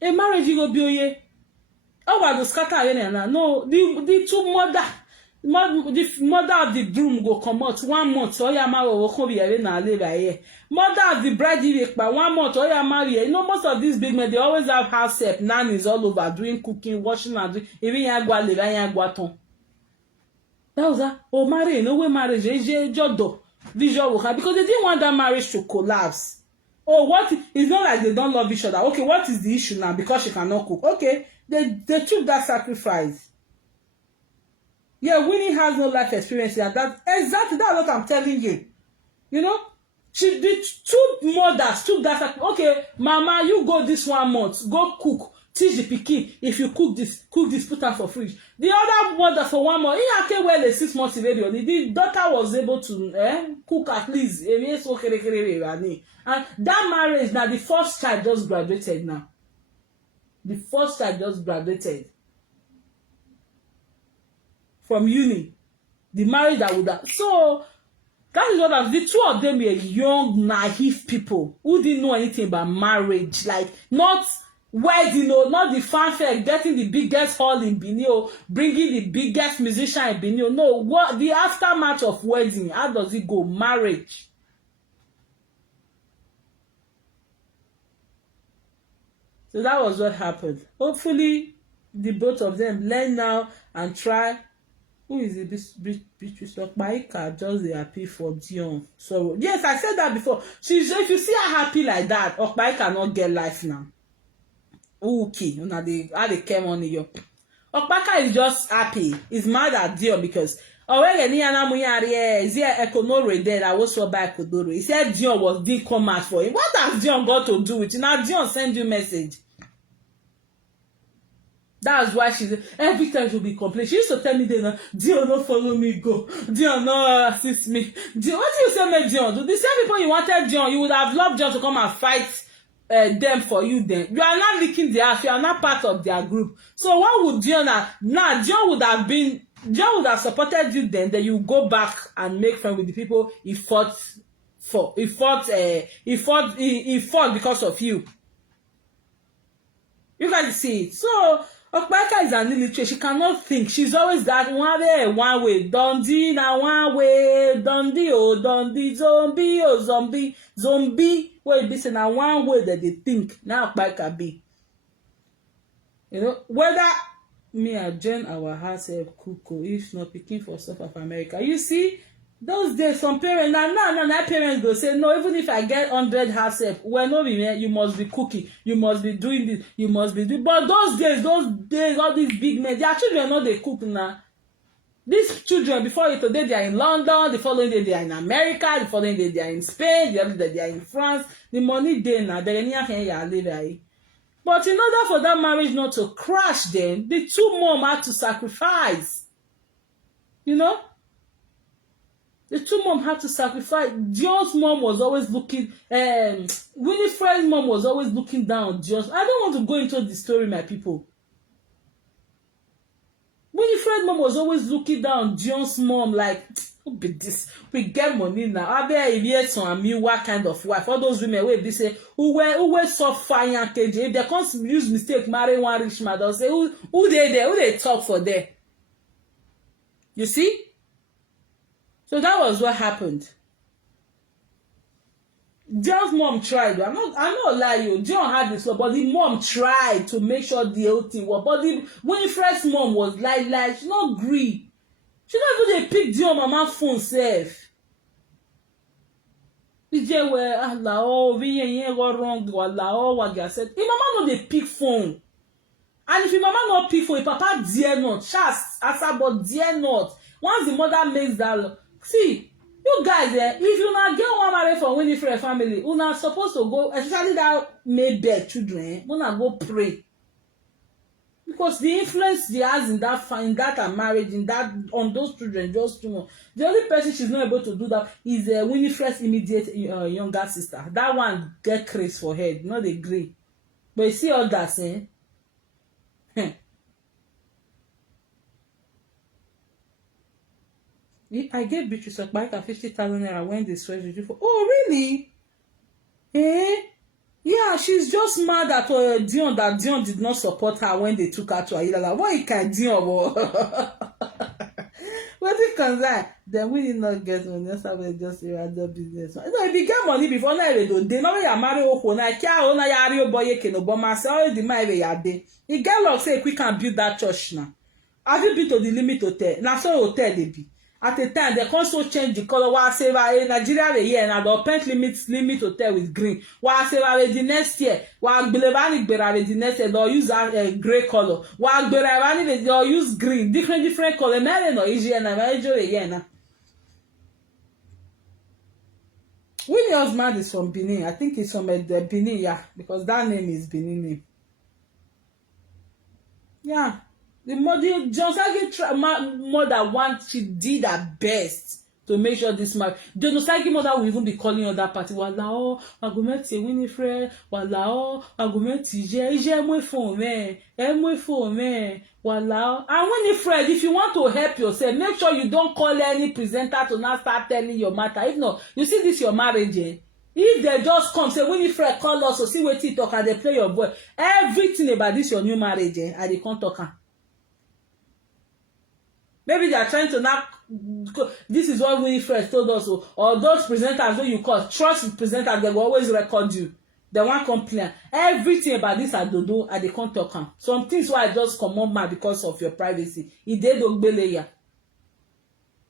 A marriage go be. Oh, but the scatter no, the two mother the mother of the groom go come out 1 month. So ya marry will be na live here. Mother of the bride will 1 month. Oh ya marry. You know, most of these big men, they always have house help, nannies all over doing cooking, washing, and doing even yagwa live and yagwa ton. That was that. Oh, marriage, no way marriage. Jodo, visual worker, because they didn't want that marriage to collapse. Oh, what? It's not like they don't love each other. Okay, what is the issue now? Because she cannot cook. Okay, they took that sacrifice. Yeah, Winnie has no life experience here. That exactly that's what I'm telling you. You know, the two mothers took that sacrifice. Okay, Mama, you go this 1 month, go cook. Teach the pikin, if you cook this, put am for fridge. The other mother for 1 month, in came well a 6 months video. The daughter was able to cook at least. And that marriage now, the first child just graduated now. The first child just graduated from uni. The marriage that would have. So that is what I'm. The two of them were young, naive people who didn't know anything about marriage, like not wedding, not the fanfare, getting the biggest hall in Benin, bringing the biggest musician in Benin. No, what the aftermath of wedding? How does it go? Marriage. So that was what happened. Hopefully, the both of them learn now and try. Who is it? Beatrice Okpaika just dey happy for Dion. So yes, I said that before. If you see her happy like that, Okpaika not get life now. Okay, how they came on you. Okpaika is just happy. He's mad at Dion because he said Dion didn't come out for him. What has Dion got to do with it? Now Dion send you message. That's why every time she'll be complaining. She used to tell me then, Dion no follow me go. Dion no assist me. Dion, what do you say make Dion do? The same people you wanted Dion, you would have loved Dion to come and fight them for you then. You are not licking their ass. You are not part of their group. So what would Dion have? Nah, Dion would have supported you then you go back and make friends with the people he fought for. He fought because of you. You guys see it. So Okpaika is an illiterate. She cannot think. She's always that one way. Dundee na one way. Dundee oh Dundee zombie oh zombie. Wait, this is na one way that they think. Now Okpaika be. You know whether me and Jen our house help cook if not picking for South of America. You see. Those days, some parents, now parents go say, no, even if I get 100 house help, well, no, you must be cooking, you must be doing this, you must be doing. But those days, all these big men, their children know they cook now. These children, before today, they are in London, the following day, they are in America, the following day, they are in Spain, the other day, they are in France. The money they now, they're in. But in order for that marriage not to crash, then, the two mom had to sacrifice. You know? The two mom had to sacrifice. Dion's mom was always looking. Winifred's mom was always looking down on Dion's. I don't want to go into the story, my people. Winifred's mom was always looking down on Dion's mom, like, who be this? We get money now. I bet if you some me what kind of wife? All those women where they say who so fine and KJ. If they can't use mistake, marry one rich man, they'll say who they talk for there. You see? So that was what happened. Dion's mom tried. I'm not lying. Dion had this one, but the mom tried to make sure the whole thing worked. But the Winifred's mom was like she not agree. She not even pick Dion mama phone safe. DJ where Allah we go wrong Allah what they said. If mama no dey pick phone, and if your mama not pick phone, papa dare not. Chas asa but dare not. Once the mother makes that. See, you guys, if you not get one married for Winifred family, you not supposed to go, especially that made bed children, you not go pray. Because the influence she has in that marriage, on those children, just too much. The only person she's not able to do that is Winifred's immediate younger sister. That one get crazy for head, not the agree. But you see all that, I gave Beatrice Okpaika 50,000 naira when they swear to for. Oh, really? Yeah, she's just mad at Dion that Dion did not support her when they took her to Ayilala. What can Dion? What it concern? Then we did not get money. That's how we just a random business. No, if you get money before now, they don't. They know you marry Oko. Now, kia ona yari boye keno. But myself, the money we are there. You get luck say we can build that church now. have you been to the Limit Hotel? Na so hotel they be. At the time, they also change the color. While say Nigeria the year and the paint limit hotel with green. While say the next year, while Belevani the next year, they'll use gray color. While Belevani they'll use green, different color. Mary no easy and I again. Winnie husband is from Benin. I think it's from Benin, yeah, because that name is Benin name. Yeah. The mother, just mother she did her best to make sure this marriage. The Osagie mother will even be calling other party. Walao, agumeti Winifred. Walao, agumeti ije mwe phone me. Walao. And Winifred, if you want to help yourself, make sure you don't call any presenter to now start telling your matter. If not, you see this your marriage, eh? If they just come say Winifred call us to see what you talk and they play your boy, everything about this your new marriage, eh? And they can't talk. Maybe they are trying to now. This is what Winifred told us, or those presenters who you call trust presenters, they will always record you. They won't complain. Everything about this I do and they can't talk. Some things why I just come on mad because of your privacy. If they don't believe ya.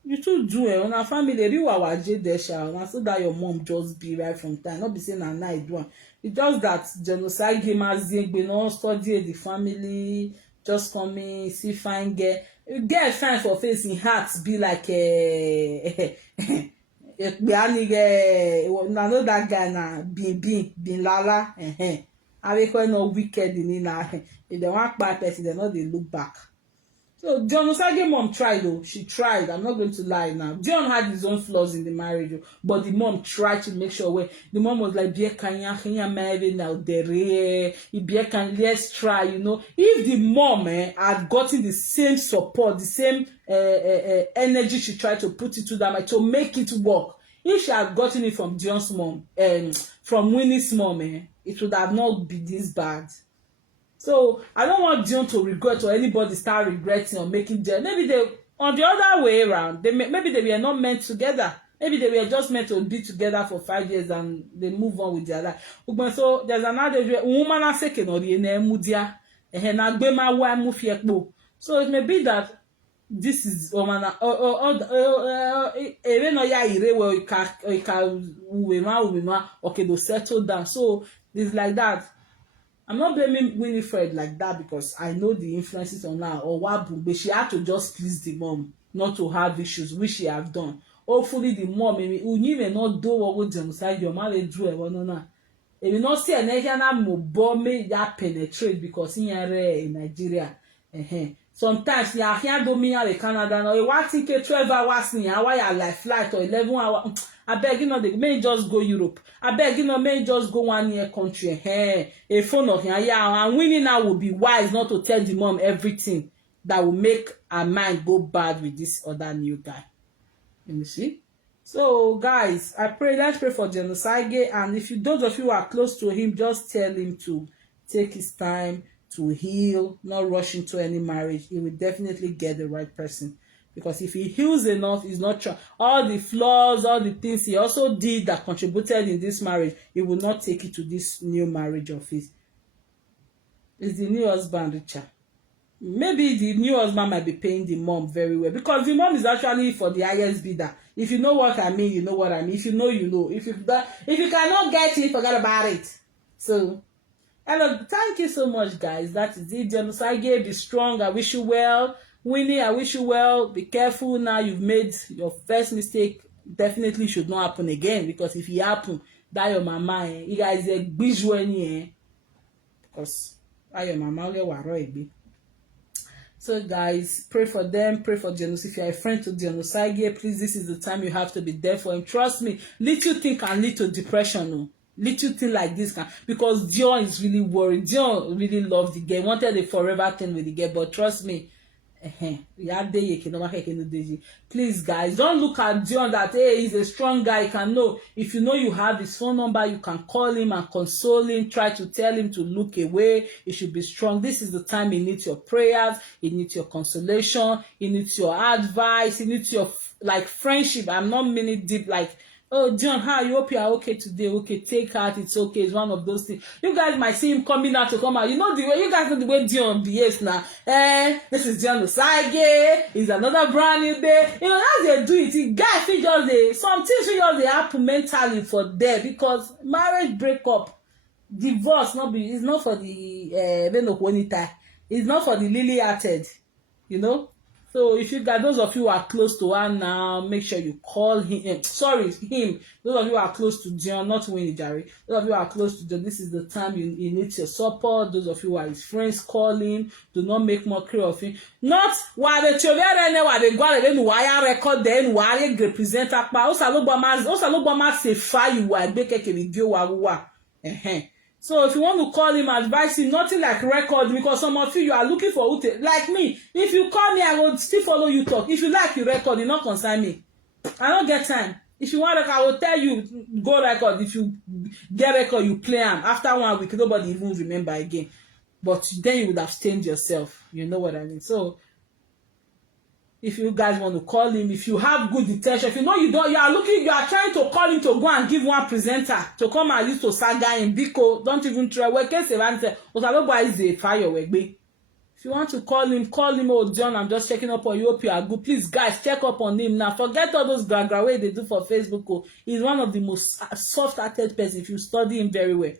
You too do it on our family. You are J so that your mom just be right from time. Not be saying na night one. It's just that genocide gamers they not study the family. Just come in, see fine girl. Get fine for face in heart be like I know that guy na bin lala I reckon no wicked in na if they want bad person they know they look back. So Dion Osagie mom tried though. She tried. I'm not going to lie now. Dion had his own flaws in the marriage, but the mom tried to make sure where the mom was like, "Kanya marry now there. Let's try." You know, if the mom had gotten the same support, the same energy she tried to put into that to make it work, if she had gotten it from Dion's mom, from Winnie's mom, it would have not been this bad. So I don't want Dion to regret or anybody start regretting or making them. Maybe they on the other way around. Maybe they were not meant together. Maybe they were just meant to be together for 5 years and they move on with their life. So there's another woman I say can only mudia so it may be that this is okay to settle down. So it's like that. I'm not blaming Winifred like that because I know the influences on her or what, but she had to just please the mom, not to have issues, which she have done. Hopefully the mom, maybe you may not do what would genocide your marriage do it, no. If you not see an Asian bomb that penetrate because in Nigeria, sometimes you are here do me in Canada now. You want to take 12 hours in a like flight or 11 hours. I beg you know they may just go Europe. I beg you know may just go 1 year country. A phone of here, yeah. And Winnie now will be wise not to tell the mom everything that will make her mind go bad with this other new guy. You see? So guys, let's pray for Dion Osagie, and if those of you who are close to him, just tell him to take his time to heal, not rush into any marriage. He will definitely get the right person. Because if he heals enough, he's not trying. All the flaws, all the things he also did that contributed in this marriage, he will not take it to this new marriage of his. It's the new husband, Richard. Maybe the new husband might be paying the mom very well. Because the mom is actually for the highest bidder. If you know what I mean, you know what I mean. If you know, you know. If you cannot get it, forget about it. So, hello, thank you so much, guys. That is it. Dion Osagie, be strong. I wish you well. Winnie, I wish you well. Be careful now. You've made your first mistake. Definitely should not happen again. Because if it happen, that your mama, you guys are bijouani, because that your mama will worry. So guys, pray for them. Pray for Dion. If you are a friend to Dion Osagie, please, this is the time you have to be there for him. Trust me, little thing can lead to depression. No? Little thing like this can, because Dion is really worried. Dion really loved the girl, wanted a forever thing with the girl, but trust me, please guys, don't look at Dion that hey, he's a strong guy. You can know, if you know you have his phone number, you can call him and console him, try to tell him to look away. He should be strong. This is the time he needs your prayers, he needs your consolation, he needs your advice, he needs your like friendship. I'm not meaning deep like Oh, Dion, how you? Hope you are okay today. Okay, take heart. It's okay. It's one of those things. You guys might see him coming out to come out. You know the way you guys know the way Dion behaves now. This is Dion Osagie. It's another brand new day. You know as they do it. The guy feel just some things feel just they happen mentally for them because marriage breakup, divorce not be. It's not for the it's not for the lily-hearted. You know. So if you got those of you who are close to her now, make sure you call him. Him. Those of you who are close to Dion, not Winnie Jerry. Those of you who are close to Dion, this is the time you need your support. Those of you who are his friends, call him. Do not make mockery of him. Not while the children while they go and wire record then while they represent akpa. Osa lo bama say fire you wa be keke video wa. So if you want to call him, advise him, nothing like record, because some of you are looking for Ute. Like me, if you call me, I will still follow you talk. If you like, you record, you not concern me. I don't get time. If you want, I will tell you, go record. If you get record, you play them. After 1 week, nobody even remember again. But then you would have stained yourself. You know what I mean? So, if you guys want to call him, if you have good detention, if you know you are trying to call him to go and give one presenter to come and use to saga him, Biko, don't even try. If you want to call him, oh John, I'm just checking up on you, hope you are good. Please, guys, check up on him now. Forget all those gra way they do for Facebook. Oh. He's one of the most soft-hearted person if you study him very well.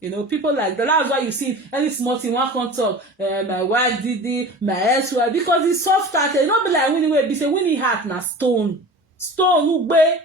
You know, people like that. That's why you see any small thing one can talk. My wife did it, my ex-wife, because he's soft-hearted. Not be like Winnie way. Be say Winnie heart na stone, ugbe.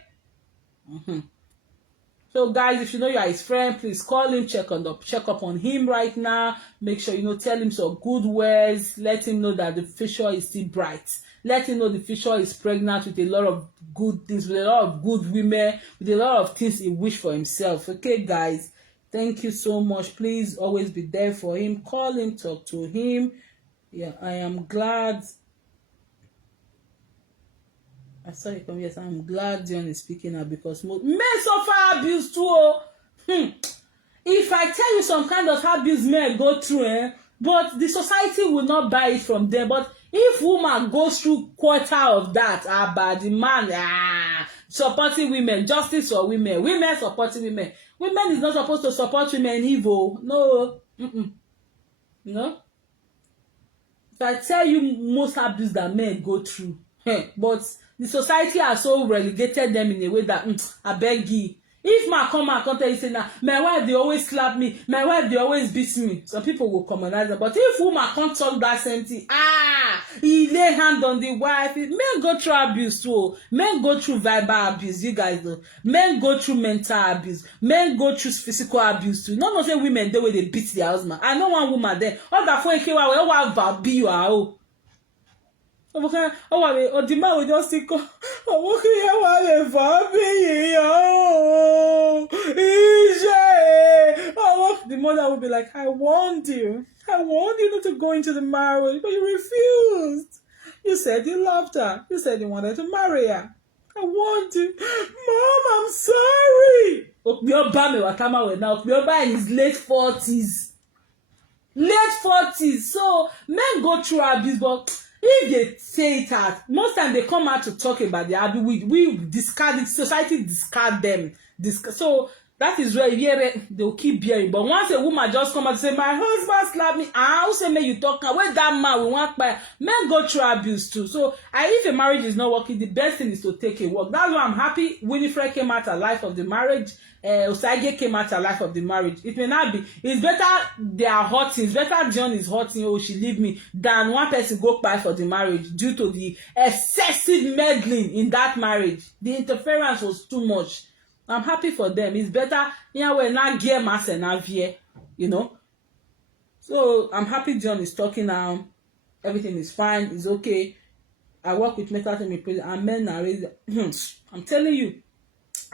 So guys, if you know you are his friend, please call him, check up on him right now. Make sure tell him some good words. Let him know that the future is still bright. Let him know the future is pregnant with a lot of good things, with a lot of good women, with a lot of things he wish for himself. Okay, guys. Thank you so much. Please always be there for him. Call him, talk to him. Yeah, I am glad. I saw you come. Yes, I'm glad Dion is speaking out because men suffer abuse too. If I tell you some kind of abuse men go through, but the society will not buy it from them. But if woman goes through quarter of that, the man, supporting women, justice for women, women supporting women. Women is not supposed to support women evil. No. No. If I tell you most abuse that men go through, but the society has so relegated them in a way that I beg you. If my come and tell you say now, my wife they always slap me, my wife they always beat me. Some people will commonize them. But if woman can't talk that same thing, he lay hand on the wife. Men go through abuse too. Men go through verbal abuse. You guys know. Men go through mental abuse. Men go through physical abuse too. Not say women the way they beat their husband. I know one woman there. All that phone came out. What be you are? The man will just think, the mother will be like, I warned you not to go into the marriage, but you refused. You said you loved her. You said you wanted to marry her. I warned you. Mom, I'm sorry. Okbioba in his late 40s. So men go through abuse, but if they say it out, most time they come out to talk about the abuse. We discard it. Society discard them. So that is where they'll keep bearing. But once a woman just come out and say, my husband slapped me, I say, may you talk where that man we want by men go through abuse too. So if a marriage is not working, the best thing is to take a walk. That's why I'm happy Winifred came out her life of the marriage. Osagie came out her life of the marriage. It may not be. It's better they are hurting. It's better Dion is hurting, oh, she leave me, than one person go by for the marriage due to the excessive meddling in that marriage. The interference was too much. I'm happy for them. It's better, we're not gear mass and avie, So I'm happy Dion is talking now. Everything is fine. It's okay. I work with mental health prison and men are raised. I'm telling you.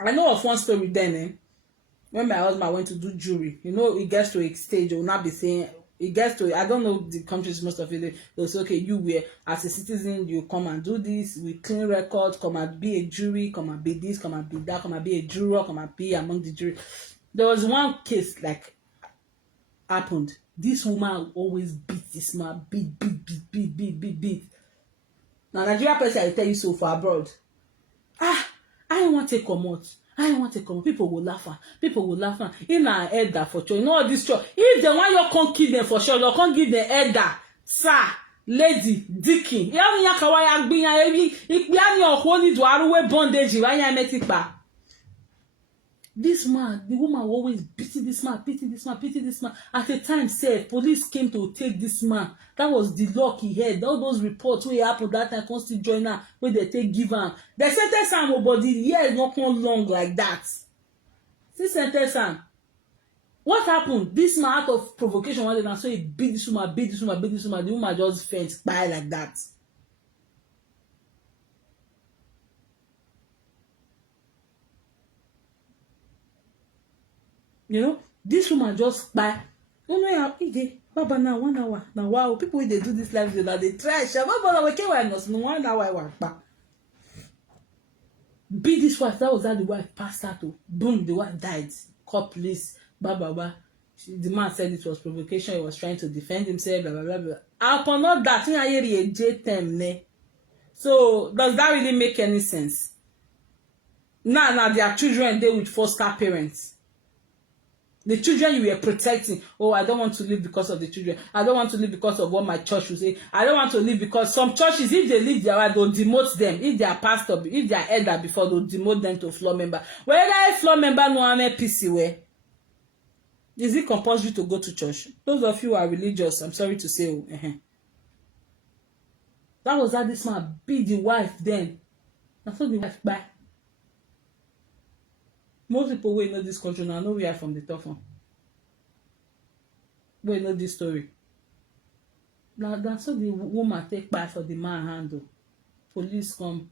I know of one story then, when my husband went to do jury. It gets to a stage, it will not be saying, it gets to, I don't know the countries, most of it, they'll say, okay, you were, as a citizen, you come and do this, with clean record, come and be a jury, come and be this, come and be that, come and be a juror, come and be among the jury. There was one case, happened. This woman always beat this man, beat. Now, Nigeria person, I tell you so for abroad. I don't want to come out. I want to come. People will laugh. People will laugh. In our elder for sure. You know all this church. If they want you come kill them for sure, you come give them elder, sir, lady, deacon. You have ya kawaya gbinya ebi. Ikbiani okoni do aruwe bondage. Wanya metipa. This man, the woman will always pity this man, pity this man, pity this man. At a time, said police came to take this man. That was the luck he had. All those reports where happened that time, come still join her, where they take give him. They sentence him, but the year is not come long like that. Still sentence him. What happened? This man, out of provocation, one day, and so he beat this woman, beat this woman, beat this woman. The woman just faint, by like that. You know, this woman just buy. Oh no, yeah, Baba now 1 hour. Now wow, people when they do this live video, they trash. Baba we can't no 1 hour. Beat this wife. That was how the wife passed out. Boom, the wife died. Call police. Baba. The man said it was provocation. He was trying to defend himself. Blah blah blah blah. Upon all that, you hear a J-term ne. So does that really make any sense? Now their children they with foster parents. The children you were protecting. Oh, I don't want to live because of the children. I don't want to live because of what my church will say. I don't want to live because some churches, if they leave their wife, they'll demote them. If they are pastor, if they are elder before, they'll demote them to floor member. Whether a floor member no have a PC where, is it compulsory to go to church? Those of you who are religious, I'm sorry to say. That was how this man beat the wife then. That's what the wife buy. Most people will know this country now. I know we are from the top one. We know this story. Now that's how the woman take back for the man handle. Police come.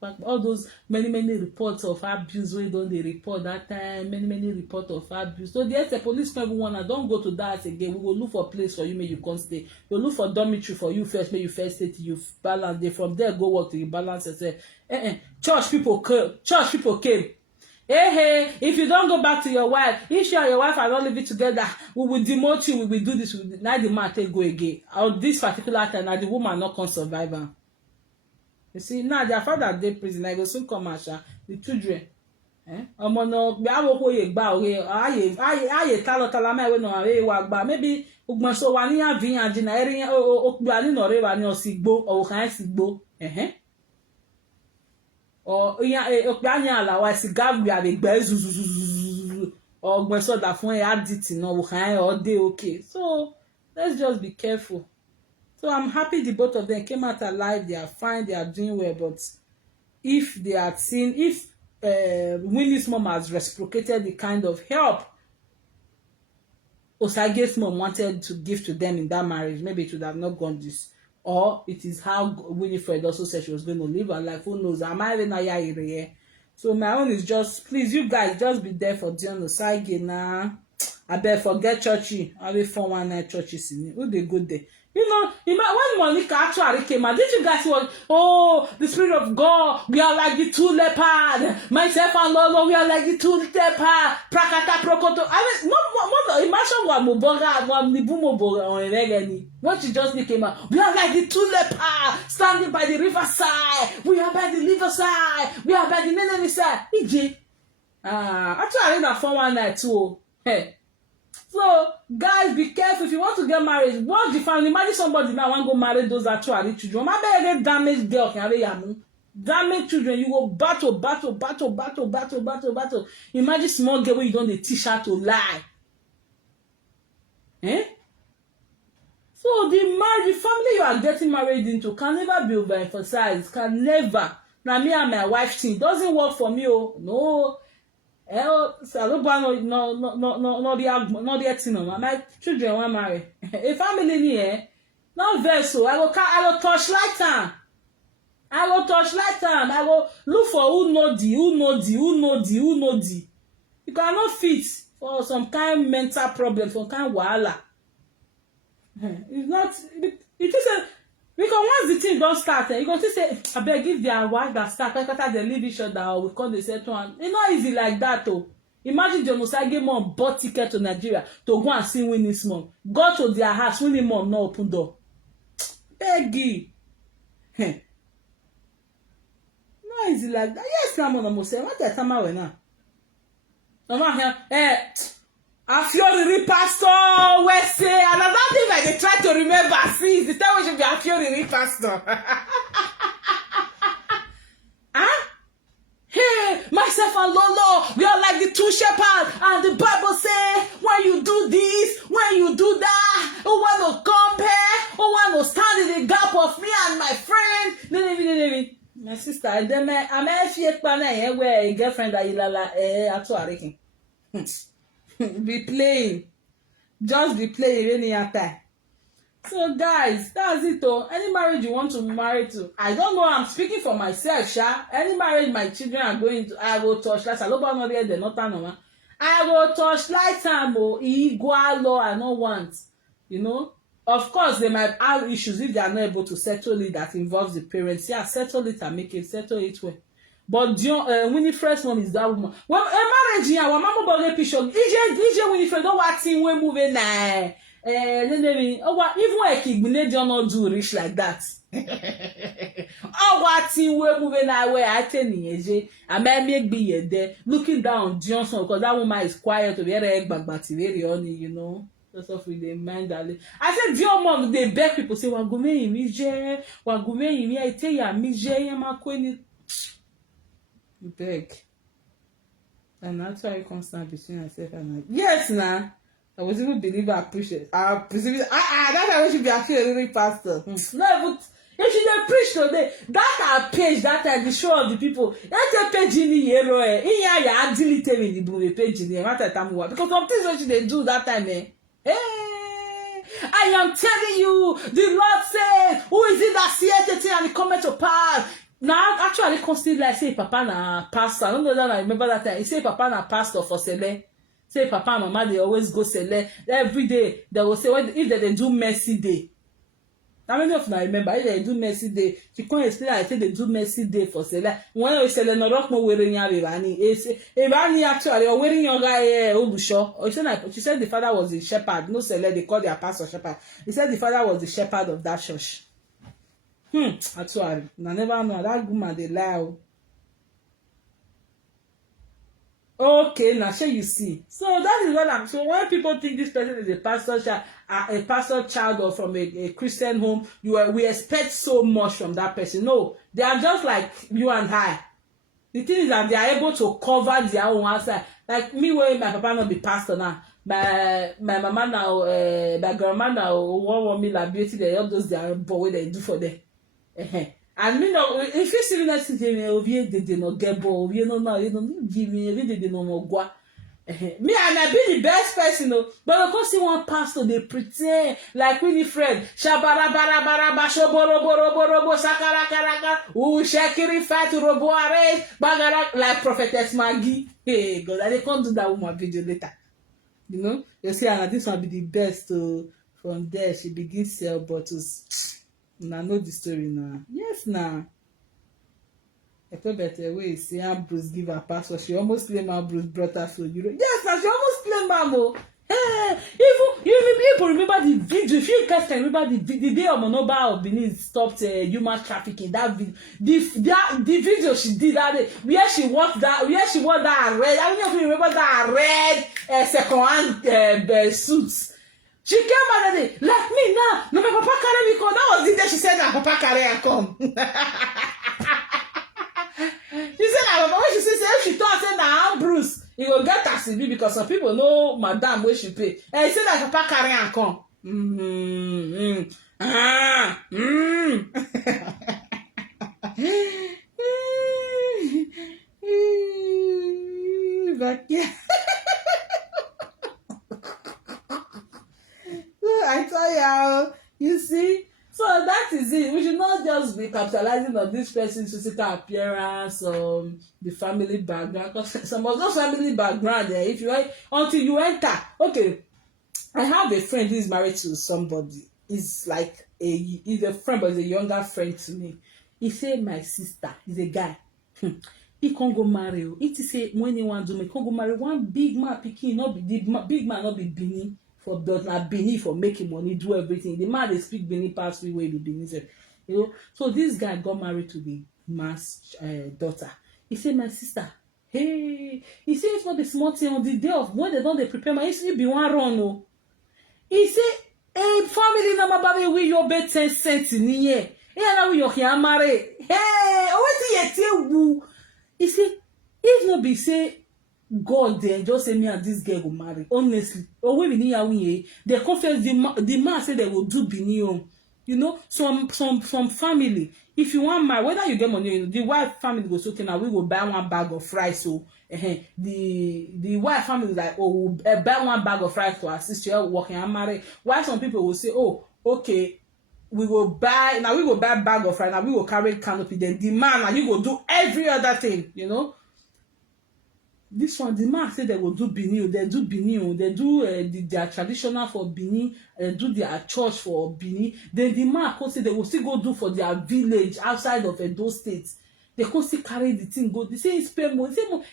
But all those many reports of abuse we don't they report that time. Many reports of abuse. So there's a police come everyone. Don't go to that again. We will look for a place for you. May you can't stay. We'll look for dormitory for you first. May you first stay till you balance. They from there go work till you balance yourself. Church people came. Hey, if you don't go back to your wife, if you and your wife are not living together, we will demote you, we will do this. Now the man take go again. Or this particular time, now the woman not can survive her. You see, now their father dey prison, I go soon come and the children. Omo no, be awo ko ye gba ore, aye talo me we no are wa gba. Maybe ugbon so wa ni avi anji na eri o gba ni no re wa ni osigbo, o kan sigbo. Or okpanya la wa sigavu ya be gbe zuzuzuzu or gbe so that fun e addict no we can all day okay. So let's just be careful. So I'm happy the both of them came out alive. They are fine, they are doing well, but if they had seen, if Winnie's mom has reciprocated the kind of help Osagie's mom wanted to give to them in that marriage, maybe it would have not gone this. Or it is how Winifred also said she was going to live her life. Who knows? Am I even here? So my own is just, please, you guys, just be there for Dion Osagie now. I bet forget churchy. I will 419 churches in it. Who they go there? You know, when Monica actually came out, did you guys want, oh, the Spirit of God, we are like the two leopards. Myself and Lolo, we are like the two leopards. Prakata prokoto. I mean, no, imagine what Muboga, what Nibumoboga on Regani. What she just came out. We are like the two leopards standing by the riverside. We are by the riverside. We are by the enemy side. EJ. Actually, that 419 too. Hey. So, guys, be careful. If you want to get married, watch the family. Imagine somebody now want to go marry those actually children. Maybe get damaged girl can have damaged children. You go battle. Imagine small girl where you don't teach her to lie. So the family you are getting married into can never be overemphasized. Can never. Now me and my wife thing doesn't work for me. Oh no. No, my children want marry. A family ni no vessel. I go touch like time. I go look for who know the. You cannot fit for some kind mental problem, some kind wahala. It's not. It is a. Because once the thing don't start, you go to say, I beg give their wife that start, because they leave each other, or we call the settle one. It's not easy like that, though. Imagine the Osagie mom bought ticket to Nigeria to go and see Winnie's mom. Go to their house, Winnie's mom no open door. Beggy. Not easy like that. Yes, I'm on the most. What I tell you now? I feel pastor, we say, and another thing like they try to remember, see, the time we should be a feel pastor. Huh? Hey, myself and Lolo, we are like the two shepherds, and the Bible say, when you do this, when you do that, who want to compare, who want to stand in the gap of me and my friend, my sister, I'm a where a girlfriend that you lala, be playing, just be playing any time. So guys, that's it though. Any marriage you want to marry to, I don't know, I'm speaking for myself, sha. Any marriage my children are going to, I will touch light. I will touch light time, equal law I don't want. You know, of course they might have issues if they are not able to settle it that involves the parents. Yeah, settle it and make it settle it well. But Dion, Winifred's mom is that woman. Well, a marriage here, our mama bought a picture. DJ Winifred, don't want team we moving now. Even when Kigbine Dion not do rich like that. What team we moving now where I tell you, I may make be there looking down Dion's son because that woman is quiet to be very very only, you know. That's off with the mind darling. I said Dion mom they beg people say wagume imije, I tell you mije yamakweni. Beg. And that's why I constant between myself and I. Yes, nah. I was even believe I push it. I presume that's how we should be actually a really pastor. No, but if you preach today, that page that time the show of the people. That page in the yellow. In here, you delete them in the book page in the matter time because some things what they do that time, Hey, I am telling you, the Lord said, who is it that seeth the thing and it cometh to pass? Now, actually, consider like say Papa na pastor. I don't know that I remember that time. He say Papa na pastor for Sele. Say Papa and Mama they always go Sele every day. They will say if they do mercy day. How many of them I remember? If they do mercy day, she can't explain. I say they do mercy day for Sele. When we Sele no rock no wearing ya Evani. Evani actually or wearing your guy Obusho. Or she said the father was the shepherd. No Sele they call their pastor shepherd. He said the father was the shepherd of that church. Actually, I never know that woman they lie. Okay, now sure you see. So that is what I'm. So when people think this person is a pastor child, or from a Christian home, we expect so much from that person. No, they are just like you and I. The thing is that they are able to cover their own outside. Like me, where my papa not be pastor now. My mama now, my grandma now, want me like beauty. They all those their boy they do for them. And me no, if you see that thing, they no get ball, you know, give me every day no more gua. Me and I be the best person, but of course you want pastor, they pretend like Winifred, shabara bara bara basho boro boro boro sakara karaka, shakiri fat robo array, bagara like prophetess Maggie. Hey God, I can't do that woman video later. You know, you see, and this one be the best. From there, she begins sell bottles. Now know the story now. Yes, now. I thought better way see how Bruce give her password. She almost claimed how Bruce brought her to Europe. Yes, now she almost claimed Mamo. Hey, even remember the video. If you guys can remember the day Omonoba of Benin stopped human trafficking. That video, the video she did that day, where she wore that red. I don't know if you remember that red second-hand suits. She came out and day, like me now. No, my papa carry me come. That was the day she said that papa carry her come. She said that papa, when she said if she thought said that Bruce, he will get her CB because some people know madam where she pay. And he said that papa carry her come. But yeah. I tell you see, so that is it. We should not just be capitalizing on this person's physical appearance, the family background. Because some of those family background, if you until you enter, okay. I have a friend who is married to somebody. He's like he's a friend, but he's a younger friend to me. He said my sister is a guy. He can't go marry. It is say when he want to make, can't go marry one big man. Pikin not be the big man, not be Benin. For does not Benin for making money, do everything. The man they speak Benin pass free way with Benin, you know. So this guy got married to the man's daughter. He said, "My sister, Hey, he say it's not the small thing on the day of when they don't they prepare my he be one run oh. He say hey family na baby we your bet 10 cents in here. Hey na we your here marry. Hey, what you wu? He say if no be say God then just say me and this girl go marry. Honestly, or we need we they confess the man say they will do bini. You know, some family. If you want marry, whether you get money, you know, the wife family goes okay now we will buy one bag of rice. So the wife family like oh we'll buy one bag of rice to assist you working and marry. Why some people will say oh okay we will buy bag of rice now we will carry canopy then the man and you will do every other thing you know. This one the man say they will do Benin, they do Benin, they do their traditional for Benin, do their church for Benin. Then the man come say they will still go do for their village outside of those states. They come still carry the thing go. They say it's pay more.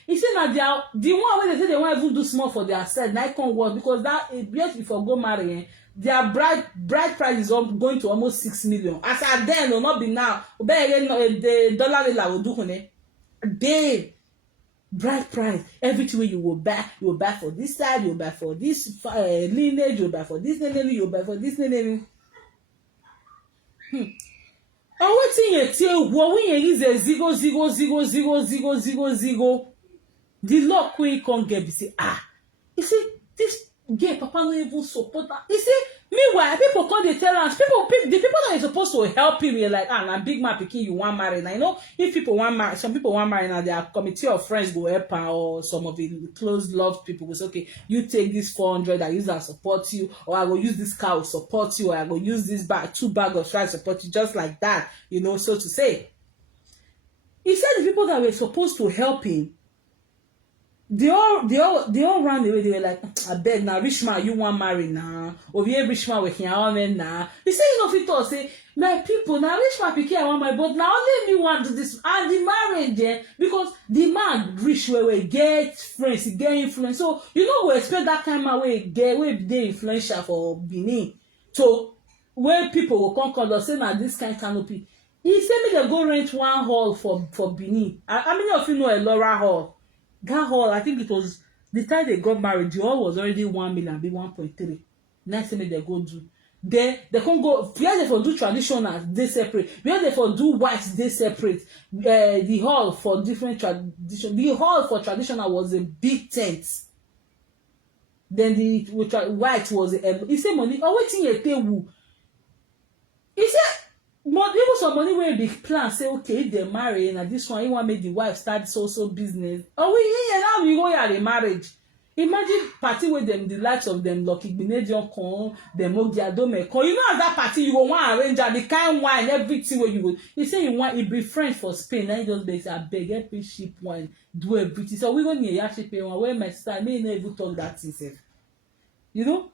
He say now they are the one where they say they won't even do small for their side. Now it can't work because that yes if you go marry, their bride price is going to almost 6 million. As at then will not be now. The dollar will do they. Bride price everything you will buy for this side, you will buy for this lineage, you will buy for this lineage, you will buy for this lineage. Oh, wetin you tell when you use a zero. The luck wey come get be say you see this girl papa no even support her. You see meanwhile people come dey tell am the people that are supposed to help him you're like na big man pikin you wan marry na you know if people wan marry some people wan marry na their committee of friends go help am or some of the close loved people go say okay you take this 400 I use that support you or I go use this car support you or I go use this bag 2 bag of rice support you just like that you know so to say. He said the people that were supposed to help him they all ran away. They were like, I beg now, rich man, you want marry now? Or we rich man we can men now. He say you know fit talk say, my people now rich man pikin I want my but now only me want to this and the marriage because the man rich where get friends, he get influence. So you know we expect that kind of man we dey influential for Benin. So when people will come call us say now this kind of canopy. He said me they go rent one hall for Benin. How many of you know a Laura hall? That hall, I think it was the time they got married, the hall was already 1 million, be 1.3. Next thing they go do. They can't go, where they for do traditional, they separate. Where they for do white, they separate. The hall for different tradition. The hall for traditional was a big tent. Then the white was he said money, oh waiting a table. He said even some money wey big plan say okay if they marry na this one you want make the wife start so business oh we now we go here the marriage. Imagine party with them the likes of them Lucky Dion come them Ogiadome come you know as that party you go want arrange the kind wine everything where you go you say you want it be French for Spain na you just be say abeg help me ship wine do everything so we go near yashi pay one where my sister may no even talk that thing sef you know.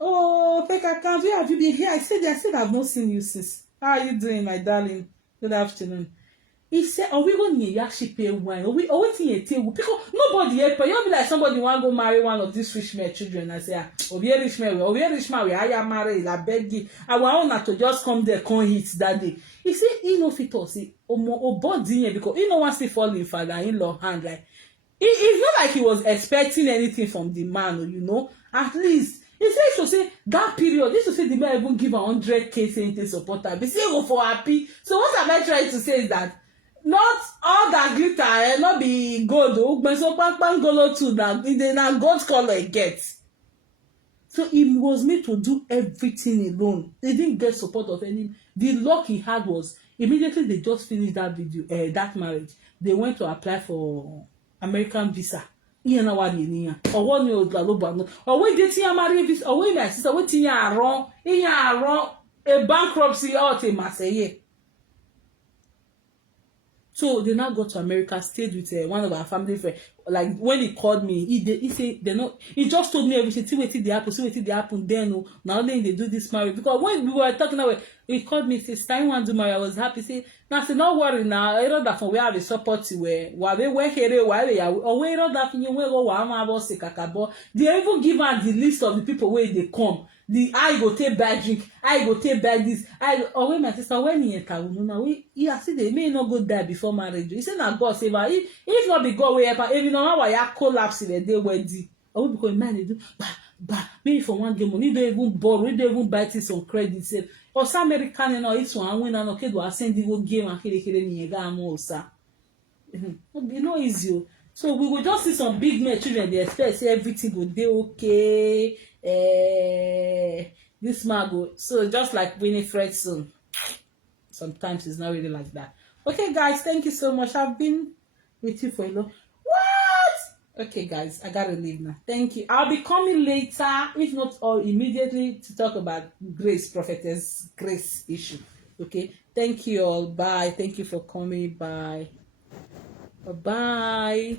Oh fake account where have you been here? I said I've not seen you since. How are you doing, my darling? Good afternoon. He said, are we going to actually pay wine? Are we waiting a table? Because nobody help. You'll be like somebody want to go marry one of these rich men children and say, oh, we rich man, we are married. I beg you. I want not to just come there, come hit that day. He said, he no fit us. He body because he no wants to fall in father-in-law hand. Like, it's not like he was expecting anything from the man, you know. At least. He says to say that period, this to say the man even give 100K saying they support her. They say go for happy. So what am I trying to say is that not all that glitter, not be gold. But so golo too now. Now God's color it gets. So he was made to do everything alone. He didn't get support of any. The luck he had was immediately they just finished that that marriage. They went to apply for American visa. Iye na wa ni niyan owo ni o gba lo ba no owo ide ti ya marry visa owo ime sister owo ti yan aron a bankruptcy out in Marseille. So they now got to America, stayed with one of our family friends. like when he called me, he say they no, he just told me everything. See wetin dey happen. Then oh, now only they do this marriage, because when we were talking about, he called me, say "Stein want to marry." I was happy. Say now, say no worry now. I know that from where I support you where we were here where we are, or where that you where go where am say kakabo. They even give her the list of the people where they come. The I go take bad drink, I go take bad this, or when my sister when he enter now he see they may not go die before marriage. He say na God save her. If not be God wey help her, if you know how I collapse in the day wedding, or we because man they do maybe for one game money don't even borrow, we don't even buy things on credit sef. Or some American no it's one win and okay do I send the whole game and kere ni ega amo osa. Be no easy o. So we will just see some big men children dey expect say everything go dey okay. This man go so just like Winifred soon. Sometimes it's not really like that. Okay guys, thank you so much. I've been with you for a long. What? Okay guys, I gotta leave now. Thank you. I'll be coming later, if not all immediately, to talk about Grace, Prophetess Grace issue. Okay, thank you all. Bye. Thank you for coming. Bye. Bye.